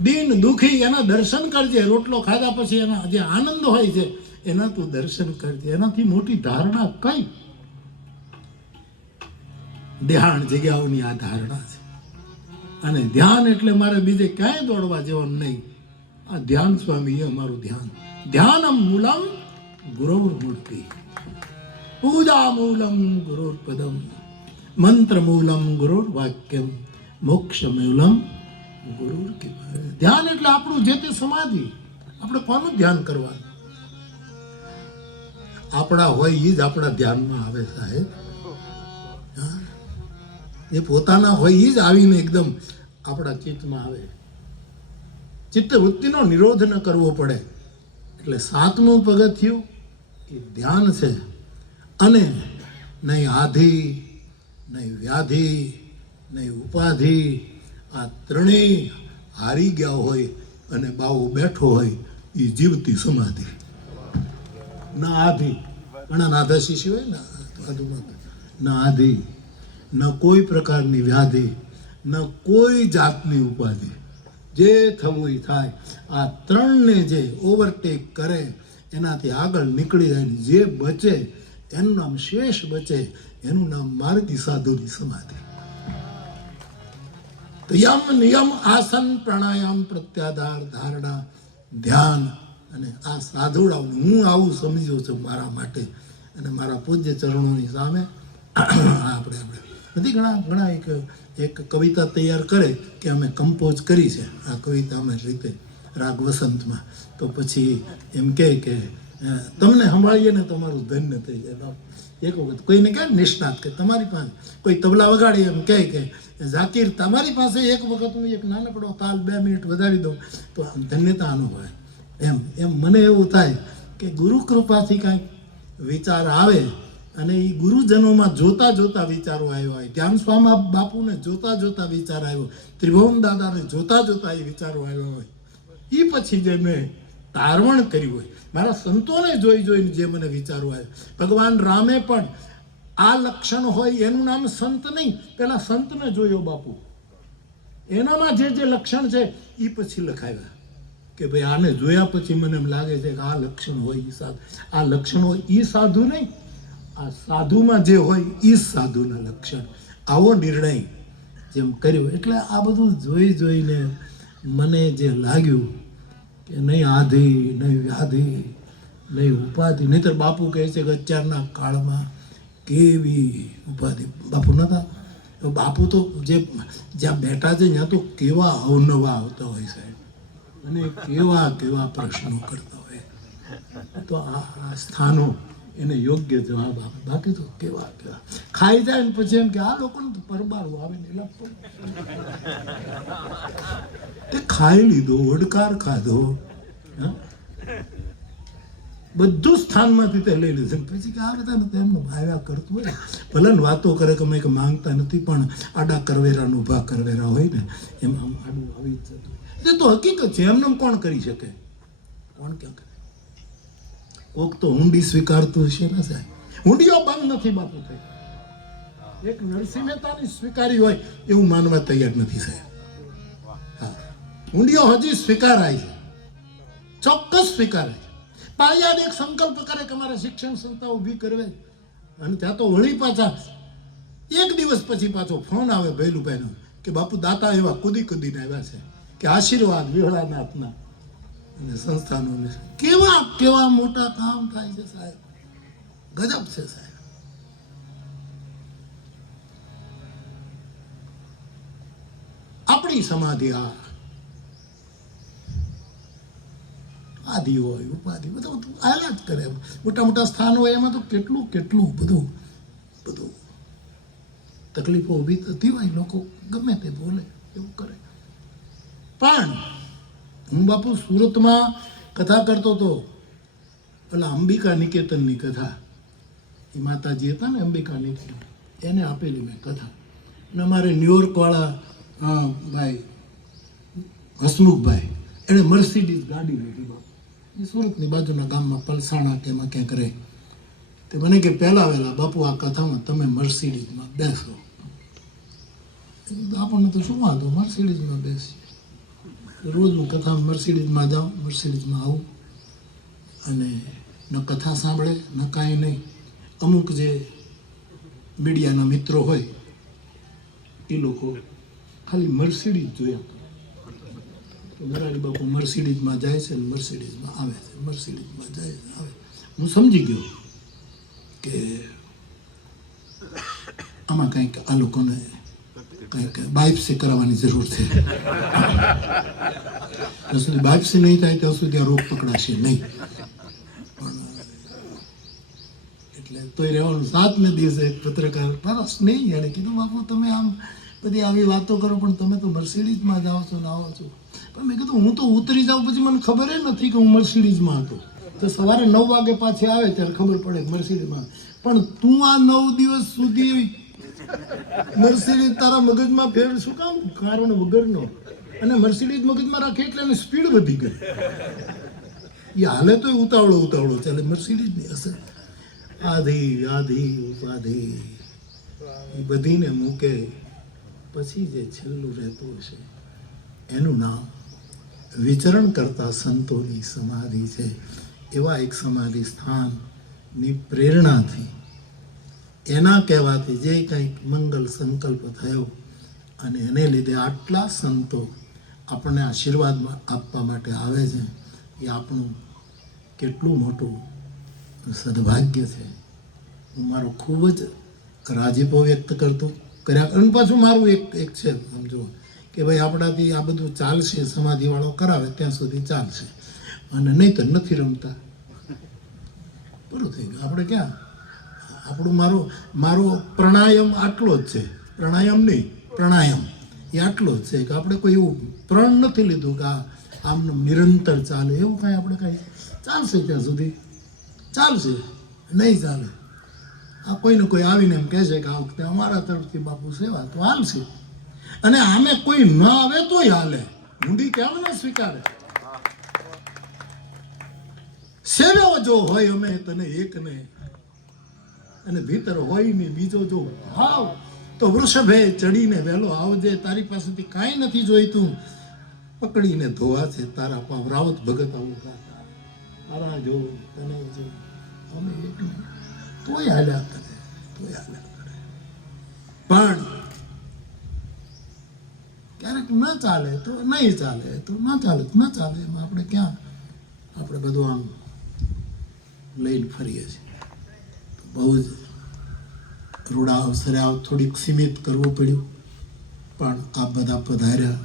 દીન દુખી એના દર્શન કરજે. રોટલો ખાધા પછી એના જે આનંદ હોય છે એના તું દર્શન કરજે. એનાથી મોટી ધારણા કઈ? ધ્યાન જગ્યાઓની આ ધારણા છે. અને ધ્યાન એટલે મારે બીજે ક્યાંય દોડવા જવાનું નહીં. આ ધ્યાન સ્વામી એ અમારું ધ્યાન. ધ્યાનમ મૂલમ ગુરોર મૂર્તિ, પૂજા મૂલમ ગુરોર પદમ, મંત્ર મૂલમ ગુરોર વાક્યમ, મોક્ષ મૂલમ ગુરુર કૃપા. ધ્યાન એટલે આપણું જે તે સમાધિ. આપણે કોનું ધ્યાન કરવાનું? આપણા હોય એ જ આપણા ધ્યાનમાં આવે સાહેબ. એ પોતાના હોય એ જ આવીને એકદમ આપણા ચિત્તમાં આવે. ચિત્ત વૃત્તિનો નિરોધ ન કરવો પડે. એટલે 7મું પગથિયું એ ધ્યાન છે. અને નહીં આધિ, નહીં વ્યાધિ, નહીં ઉપાધિ, આ ત્રણેય હારી ગયા હોય અને બાવો બેઠો હોય એ જીવતી સમાધિ. ના આધિ, ઘણા નાધા શિષ્ય હોય ને સાધુમાં, ના આધિ, ન કોઈ પ્રકારની વ્યાધિ, ન કોઈ જાતની ઉપાધિ. જે થવું એ થાય. આ ત્રણને જે ઓવરટેક કરે એનાથી આગળ નીકળી જાય. જે બચે એનું નામ શેષ બચે, એનું નામ માર્ગી સાધુની સમાધિ. તો યમ નિયમ આસન પ્રાણાયામ પ્રત્યાધાર ધારણા ધ્યાન અને આ સાધુડાઓને હું આવું સમજ્યો છું મારા માટે અને મારા પૂજ્ય ચરણોની સામે આપણે બધી ઘણા એક કવિતા તૈયાર કરે કે અમે કમ્પોઝ કરી છે આ કવિતા અમે રીતે રાગ વસંતમાં, તો પછી એમ કહે કે તમને સંભાળીએ ને તમારું ધન્ય થઈ જાય. એક વખત કોઈને કહે નિષ્ણાત કે તમારી પાસે કોઈ તબલા વગાડી એમ કહે કે ઝાકીર તમારી પાસે એક વખત હું એક નાનકડો તાલ 2 મિનિટ વધારી દઉં તો આમ ધન્યતા અનુભવાય. એમ મને એવું થાય કે ગુરુ કૃપાથી કાંઈક વિચાર આવે અને એ ગુરુજનોમાં જોતા જોતા વિચારો આવ્યા હોય, ધ્યાન સ્વામી બાપુને જોતા જોતા વિચાર આવ્યો, ત્રિભુવન દાદાને જોતા જોતા એ વિચારો આવ્યા હોય, એ પછી જે મેં તારવણ કર્યું હોય, મારા સંતોને જોઈને જે મને વિચારો આવ્યો. ભગવાન રામે પણ આ લક્ષણ હોય એનું નામ સંત નહીં, પેલા સંતને જોયો બાપુ, એનામાં જે લક્ષણ છે એ પછી લખાવ્યા કે ભાઈ આને જોયા પછી મને એમ લાગે છે કે આ લક્ષણ હોય એ સાધુ, આ લક્ષણ હોય એ સાધુ નહીં, આ સાધુમાં જે હોય એ સાધુના લક્ષણ. આવો નિર્ણય જેમ કર્યો એટલે આ બધું જોઈને મને જે લાગ્યું કે નહીં આધિ નહીં વ્યાધિ નહીં ઉપાધિ. નહીંતર બાપુ કહે છે કે અત્યારના કાળમાં કેવી ઉપાધિ. બાપુ નતા, બાપુ તો જ્યાં બેઠા છે ત્યાં તો કેવા અવનવા આવતા હોય સાહેબ, અને કેવા પ્રશ્નો કરતા હોય. તો આ સ્થાનો એને યોગ્ય જવાબ આપે. બાકી તો કેવા ખાઈ જાય ને પછી એમ કે આ લોકોને તો પરબારું આવે ને એટલે તે ખાઈ લીધો, ઓડકાર ખાધો, બધું સ્થાનમાંથી તે લઈ લીધું. પછી કે આ બધા એમનું આવ્યા કરતું હોય, ભલે ને વાતો કરે કે અમે માંગતા નથી, પણ આડા કરવેરા ને ઊભા કરવેરા હોય ને એમ આમ આડું આવી જ જતું. એ તો હકીકત છે, એમને કોણ કરી શકે, કોણ ક્યાં કરે. કોક તો ઊંડી સ્વીકારતું હશે ને સાહેબ. ઊંડીઓ બંધ નથી બાપુ થઈ, એક નરસિંહ મહેતાની સ્વીકારી હોય એવું માનવા તૈયાર નથી સાહેબ. હા, ઊંડીઓ હજી સ્વીકારાય છે, ચોક્કસ સ્વીકારાય છે. પાયાદ એક સંકલ્પ કરે કે મારે શિક્ષણ સંસ્થા ઊભી કરવે, અને ત્યાં તો વળી પાછા એક દિવસ પછી પાછો ફોન આવે ભૈલુભાઈનો કે બાપુ દાતા એવા કૂદીને આવ્યા છે કે આશીર્વાદ વિહળાનાથના અને સંસ્થાનો. કેવા મોટા કામ થાય છે સાહેબ, ગજબ છે સાહેબ. આપણી સમાધિ આદિ હોય ઉપાધિ બધું આયલા જ કરે. મોટા સ્થાન હોય એમાં તો કેટલું બધું તકલીફો ઊભી થતી હોય, લોકો ગમે તે બોલે એવું કરે. પણ હું બાપુ સુરતમાં કથા કરતો હતો, પેલા અંબિકા નિકેતનની કથા, એ માતાજી હતા ને અંબિકા નિકેતન, એને આપેલી મેં કથા. અને અમારે ન્યુયોર્કવાળા ભાઈ હસમુખભાઈ, એણે મર્સિડીઝ ગાડી લીધી બાપુ, એ સુરતની બાજુના ગામમાં પલસાણા કે એમાં ક્યાંક રહે. તે મને કે પહેલા વહેલા બાપુ આ કથામાં તમે મર્સિડીઝમાં બેસો. આપણને તો શું વાંધો, મર્સિડીઝમાં બેસી. રોજ હું કથા મર્સિડીઝમાં જાઉં, મર્સિડીઝમાં આવું, અને ન કથા સાંભળે ન કાંઈ નહીં. અમુક જે મીડિયાના મિત્રો હોય એ લોકો ખાલી મર્સિડીઝ જોયા કરે. તો મોરારી બાપુ મર્સિડીઝમાં જાય છે ને મર્સિડીઝમાં આવે છે, મર્સિડીઝમાં જાય છે આવે. હું સમજી ગયો કે આમાં કંઈક આ લોકોને કંઈક બાઇપ્સી કરાવવાની જરૂર છે. ત્યાં સુધી બાઇપ્સી નહીં થાય ત્યાં સુધી આ રોગ પકડાશે નહીં. પણ એટલે તોય રહેવાનું. 7મે દિવસે એક પત્રકાર બરસ નહીં એને કીધું બાપુ તમે આમ બધી આવી વાતો કરો પણ તમે તો મર્સિડીઝમાં જાઓ છો ને આવો છો. પણ મેં કીધું હું તો ઉતરી જાઉં પછી મને ખબર નથી કે હું મર્સિડીઝમાં હતો. તો સવારે 9 વાગે પાછી આવે ત્યારે ખબર પડે મર્સિડીઝમાં. પણ તું આ 9 દિવસ સુધી મર્સિડીઝ તારા મગજમાં ફેર શું કામ, કારણ વગરનો. અને મર્સિડીઝ મગજમાં રાખે એટલે એની સ્પીડ વધી ગઈ. એ હાલે તો ઉતાવળો ચાલે, મર્સિડીઝની અસર. આધિ ઉપાધિ એ બધીને મૂકે પછી જે છેલ્લું રહેતું હશે એનું નામ વિચરણ કરતા સંતોની સમાધિ છે. એવા એક સમાધિ સ્થાનની પ્રેરણાથી, એના કહેવાથી જે કંઈક મંગલ સંકલ્પ થયો અને એને લીધે આટલા સંતો આપણને આશીર્વાદ આપવા માટે આવે છે. એ આપણું કેટલું મોટું સદભાગ્ય છે. હું મારો ખૂબ જ રાજીપો વ્યક્ત કર્યા. અને પાછું મારું એક છે, સમજો કે ભાઈ આપણાથી આ બધું ચાલશે, સમાધિવાળો કરાવે ત્યાં સુધી ચાલશે, અને નહીં તો નથી રમતા. પૂરું થઈ ગયું. આપણે ક્યાં આપણું મારો પ્રાણાયામ આટલો જ છે. પ્રાણાયામ નહીં, પ્રાણાયામ એ આટલો જ છે કે આપણે કોઈ એવું પ્રણ નથી લીધું કે આમ નિરંતર ચાલે. એવું કાંઈ આપણે કાંઈ ચાલશે ત્યાં સુધી ચાલશે, નહીં ચાલે. આ કોઈને કોઈ આવીને એમ કહે છે કે આ વખતે અમારા તરફથી બાપુ સેવા, તો હાલશે. અને આમે કોઈ ન આવે તોય હાલે. ઊંડી કેમ ન સ્વીકારે? સેવ્યો જો હોય અમે તને એકને, અને ભીતર હોય ને બીજો જો ભાવ, તો વૃષભે ચડીને વહેલો આવજે. તારી પાસેથી કાંઈ નથી જોઈતું, પકડીને ધોવા છે તારા પાવ. રાવત ભગત આવું ગાતા, તારા જો તને જો અમે એકને, તોય હાલ્યા કરે, તોય હાલ્યા કરે. પણ ક્યારેક ન ચાલે તો નહીં ચાલે, તો ના ચાલે તો ના ચાલે. એમાં આપણે ક્યાં, આપણે બધું આમ લઈને ફરીએ છીએ. તો બહુ જ રૂડા અવસરે આ થોડીક સીમિત કરવું પડ્યું, પણ આ બધા પધાર્યા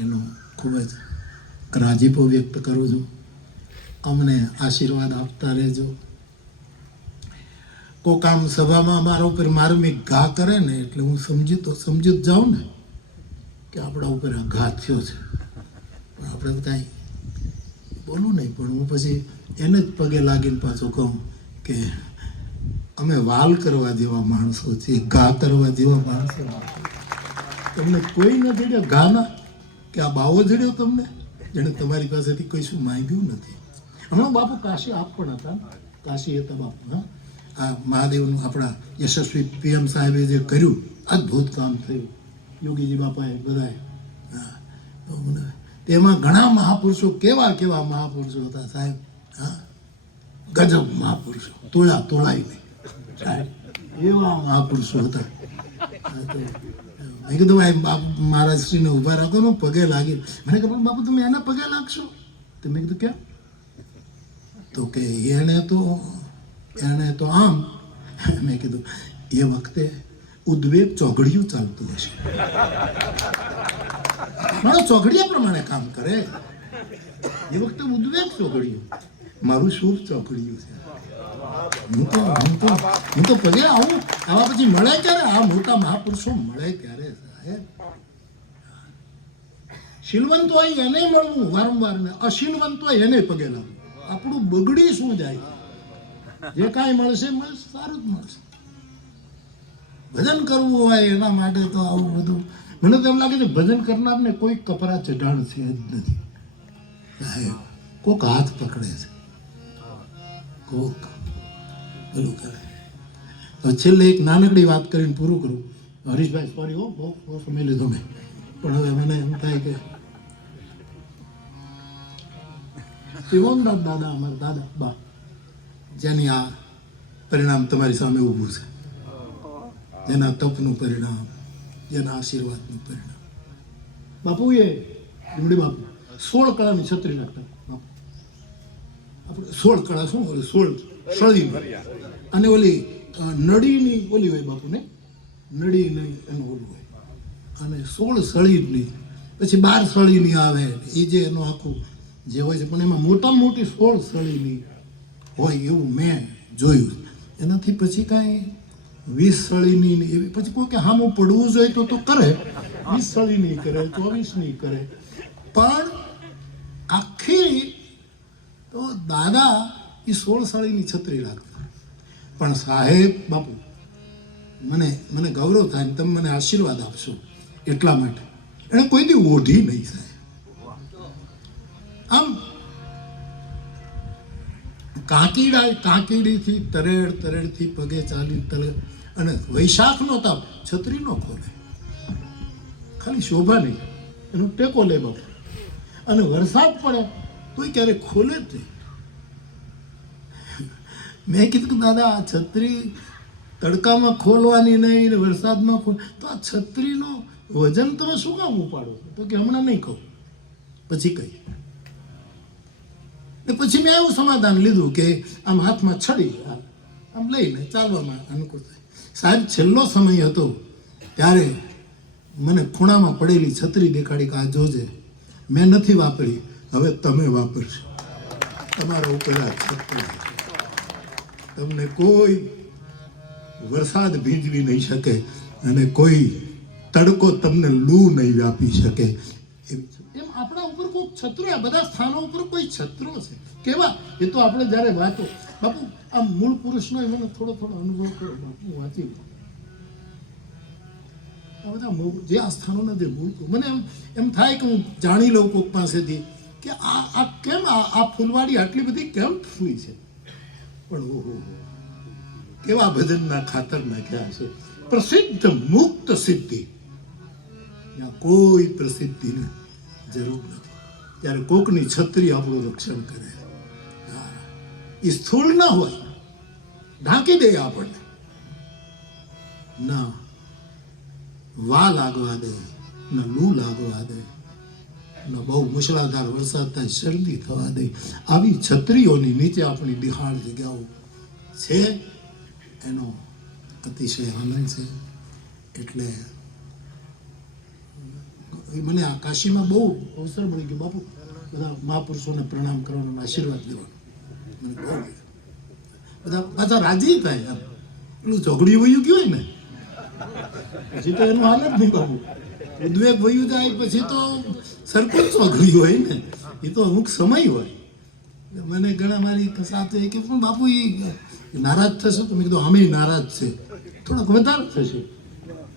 એનો ખૂબ જ રાજીપો વ્યક્ત કરું છું. અમને આશીર્વાદ આપતા રહેજો. કોક આમ સભામાં મારા ઉપર માર્મિક ઘા કરે ને એટલે હું સમજી જ જાઉં ને કે આપણા ઉપર ઘા થયો છે, પણ આપણે કાંઈ બોલું નહીં. પણ હું પછી એને જ પગે લાગીને પાછો કહું કે અમે વાલ કરવા જેવા માણસો છીએ, ઘા કરવા જેવા માણસો. તમને કોઈ ન જડ્યો ઘાના, કે આ બાવો જડ્યો તમને, જેને તમારી પાસેથી કોઈ શું માંગ્યું નથી. હમણાં બાપુ કાશી આપ પણ હતા, કાશી હતા બાપુ. હા, આ મહાદેવનું આપણા યશસ્વી PM સાહેબે જે કર્યું, અદ્ભુત કામ થયું. યોગીજી બાપાએ બધાએ. હા, તેમાં ઘણા મહાપુરુષો, કેવા મહાપુરુષો હતા સાહેબ. હા, ગજબ મહાપુરુષો, તોળાય નહીં સાહેબ, એવા મહાપુરુષો હતા. મેં કીધું ભાઈ બાપુ મહારાજશ્રીને ઊભા રાખો ને, પગે લાગી. મને કહ્યું બાપુ તમે એના પગે લાગશો? તો મેં કીધું ક્યાં? તો કે એને તો આમ. મેં કીધું એ વખતે ઉદ્વેગ ચોઘડિયું ચાલતું હશે. મારો ચોઘડિયા પ્રમાણે કામ કરે. એ વખતે ઉદ્વેગ ચોઘડિયું, મારું શુભ ચોઘડિયું છે. હું તો પગે આવું. આવા પછી મળે ક્યારે? આ મોટા મહાપુરુષો મળે ક્યારે સાહેબ? શીલવંત હોય એને મળવું વારંવાર, ને અશીલવંત હોય એને પગે લાગવું. આપણું બગડી શું જાય? જે કાંઈ મળશે સારું જ મળશે. ભજન કરવું હોય એના માટે તો આવું બધું. મને તો એમ લાગે છે ભજન કરનારને કોઈ કપરા ચઢાણ છે જ નથી સાહેબ. કોક હાથ પકડે છે, કોક પેલું કરે. હવે છેલ્લે એક નાનકડી વાત કરીને પૂરું કરું. હરીશભાઈ સોરી હો, બહુ સમય લીધો મેં, પણ હવે મને એમ થાય કે ત્રિવોમદાસ દાદા, અમારા દાદા બા, જેની આ પરિણામ તમારી સામે ઊભું છે, જેના તપનું પરિણામ, જેના આશીર્વાદનું પરિણામ. બાપુએ લીમડી બાપુ 16 કળાની છત્રી રાખતા. આપણે 16 કળા શું, 16 સળી, અને ઓલી નળીની ઓલી હોય બાપુ ને, નળી નહીં એનું ઓલું હોય, અને 16 સળીની, પછી 12 સળીની આવે એ જે એનું આખું જે હોય છે. પણ એમાં મોટામાં મોટી 16 સળીની હોય એવું મેં જોયું. એનાથી પછી કાંઈ 20 સળીની એવી, પછી કોઈ કે હામું પડવું જોઈએ તો કરે, 20 સળીની કરે, 24ની કરે. પણ આખી તો દાદા એ 16 સળીની છત્રી રાખતા. પણ સાહેબ બાપુ મને ગૌરવ થાય ને તમે મને આશીર્વાદ આપશો એટલા માટે. એણે કોઈ દી ઓઢી નહીં સાહેબ. આમ કાંકીડીથી તરેડથી પગે ચાલી તલે, અને વૈશાખનો તાપ છત્રી નો ખોલે, ખાલી શોભા નહીં, એનો ટેકો લે બાપુ. અને વરસાદ પડે તોય ક્યારેક ખોલે જ નહીં. મેં કીધું કે દાદા આ છત્રી તડકામાં ખોલવાની નહીં ને વરસાદમાં તો આ છત્રીનો વજન તમે શું કામ ઉપાડો છો? તો કે હમણાં નહીં કહું, પછી કહી. ને પછી મેં એવું સમાધાન લીધું કે આમ હાથમાં છડી આમ લઈને ચાલવામાં અનુકૂળ થાય. સાહેબ છેલ્લો સમય હતો ત્યારે મને ખૂણામાં પડેલી છત્રી દેખાડી કે આ જોજે, મેં નથી વાપરી, હવે તમે વાપરશો. તમારા ઉપર આ છત્રી, તમને કોઈ વરસાદ ભીંજવી નહીં શકે અને કોઈ તડકો તમને લૂ નહીં વ્યાપી શકે. એમ આપણા ઉપર કોઈ છત્રો, આ બધા સ્થાનો ઉપર કોઈ છત્રો છે કેવા? એ તો આપણે જ્યારે વાતો, બાપુ આ મૂળ પુરુષનો મને થોડો અનુભવ કરો બાપુ, વાંચી લો આ બધા જે આ સ્થાનોના જે મૂળ, મને એમ થાય કે હું જાણી લઉં કોઈક પાસેથી કે આ કેમ આ ફૂલવાડી આટલી બધી કેમ ફૂલી છે. પણ ઓહો, કેવા ભજનના ખાતર નાખ્યા છે. પ્રસિદ્ધ મુક્ત સિદ્ધિ, ત્યાં કોઈ પ્રસિદ્ધિને જરૂર નથી. ત્યારે કોકની છત્રી આપણું રક્ષણ કરે. એ સ્થૂળ ના હોય, ઢાંકી દે આપણને, ના વા લાગવા દે, ના લૂ લાગવા દે, ના બહુ મુશળાધાર વરસાદ થાય શરદી થવા દે. આવી છત્રીઓની નીચે આપણી બિહાર જગ્યાઓ છે, એનો અતિશય આનંદ છે. એટલે મને આ કાશીમાં બહુ અવસર મળી ગયો બાપુ, બધા મહાપુરુષોને પ્રણામ કરવાનો, આશીર્વાદ લેવાનો મને બહુ. બધા પાછા રાજી થાય. પેલું ઝઘડ્યું વયું ગયું હોય ને પછી તો એનું હાલ જ નહીં બાપુ. ઉદ્વેગ વયું જાય પછી તો સરખું જ ઝઘડ્યું હોય ને, એ તો અમુક સમય હોય. મને ઘણા મારી સાથે કે પણ બાપુ એ નારાજ થશે, તો મેં કીધું અમે નારાજ છે, થોડોક વધારે થશે,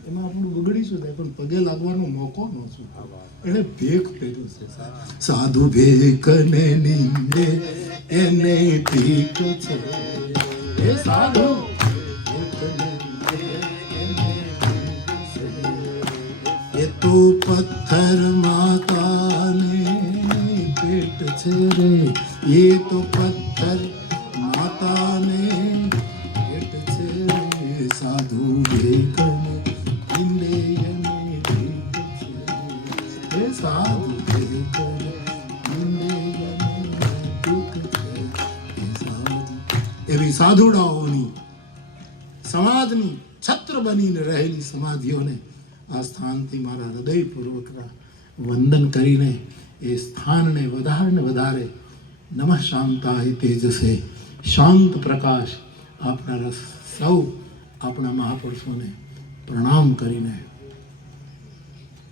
એમાં આપણું બગડીશું થાય, પણ પગે લાગવાનો મોકો ન છું. એને ભેખ પહેર્યું છે સાધુ ભેખ ને નીંદે એને ઠીક છે. એ સાધુ એ તો પથ્થર માતાને પેટ છે રે, એ તો પથ્થર માતાને પેટ છે રે. સાધુ ભેખ એવી સાધુડાઓની સમાજની છત્ર બનીને રહેલી સમાધિઓને આ સ્થાનથી મારા હૃદયપૂર્વક વંદન કરીને એ સ્થાનને વધારે નમઃ શાંતાય તેજસે, શાંત પ્રકાશ આપનારા સૌ આપણા મહાપુરુષોને પ્રણામ કરીને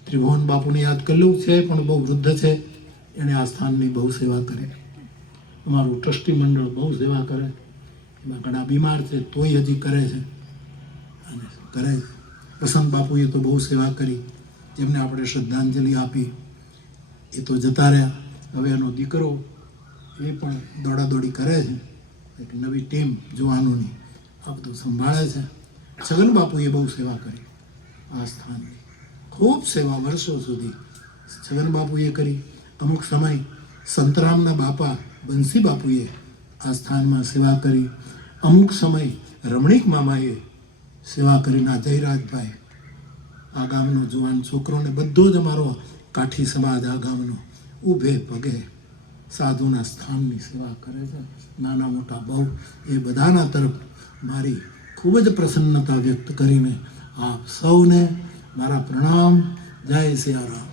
ત્રિભુવન બાપુને યાદ કરેલું છે, પણ બહુ વૃદ્ધ છે, એણે આ સ્થાનની બહુ સેવા કરી. અમારું ટ્રસ્ટી મંડળ બહુ સેવા કરે, એમાં ઘણા બીમાર છે તોય હજી કરે છે અને કરે. વસંત બાપુએ તો બહુ સેવા કરી, જેમને આપણે શ્રદ્ધાંજલિ આપી એ તો જતા રહ્યા. હવે એનો દીકરો એ પણ દોડાદોડી કરે છે, એક નવી ટીમ જવાનોની આ બધું સંભાળે છે. છગન બાપુએ બહુ સેવા કરી આ સ્થાનની, ખૂબ સેવા વર્ષો સુધી છગન બાપુએ કરી. અમુક સમય સંતરામના બાપા બંસી બાપુએ આ સ્થાનમાં સેવા કરી. અમુક સમય રમણીક મામાએ સેવા કરીને જયરાજભાઈ, આ ગામનો જુવાન છોકરોને બધો જ અમારો કાઠી સમાજ આ ગામનો ઊભે પગે સાધુના સ્થાનની સેવા કરે છે, નાના મોટા બહુ. એ બધાના તરફ મારી ખૂબ જ પ્રસન્નતા વ્યક્ત કરીને આપ સૌને મારા પ્રણામ. જય સિયારામ.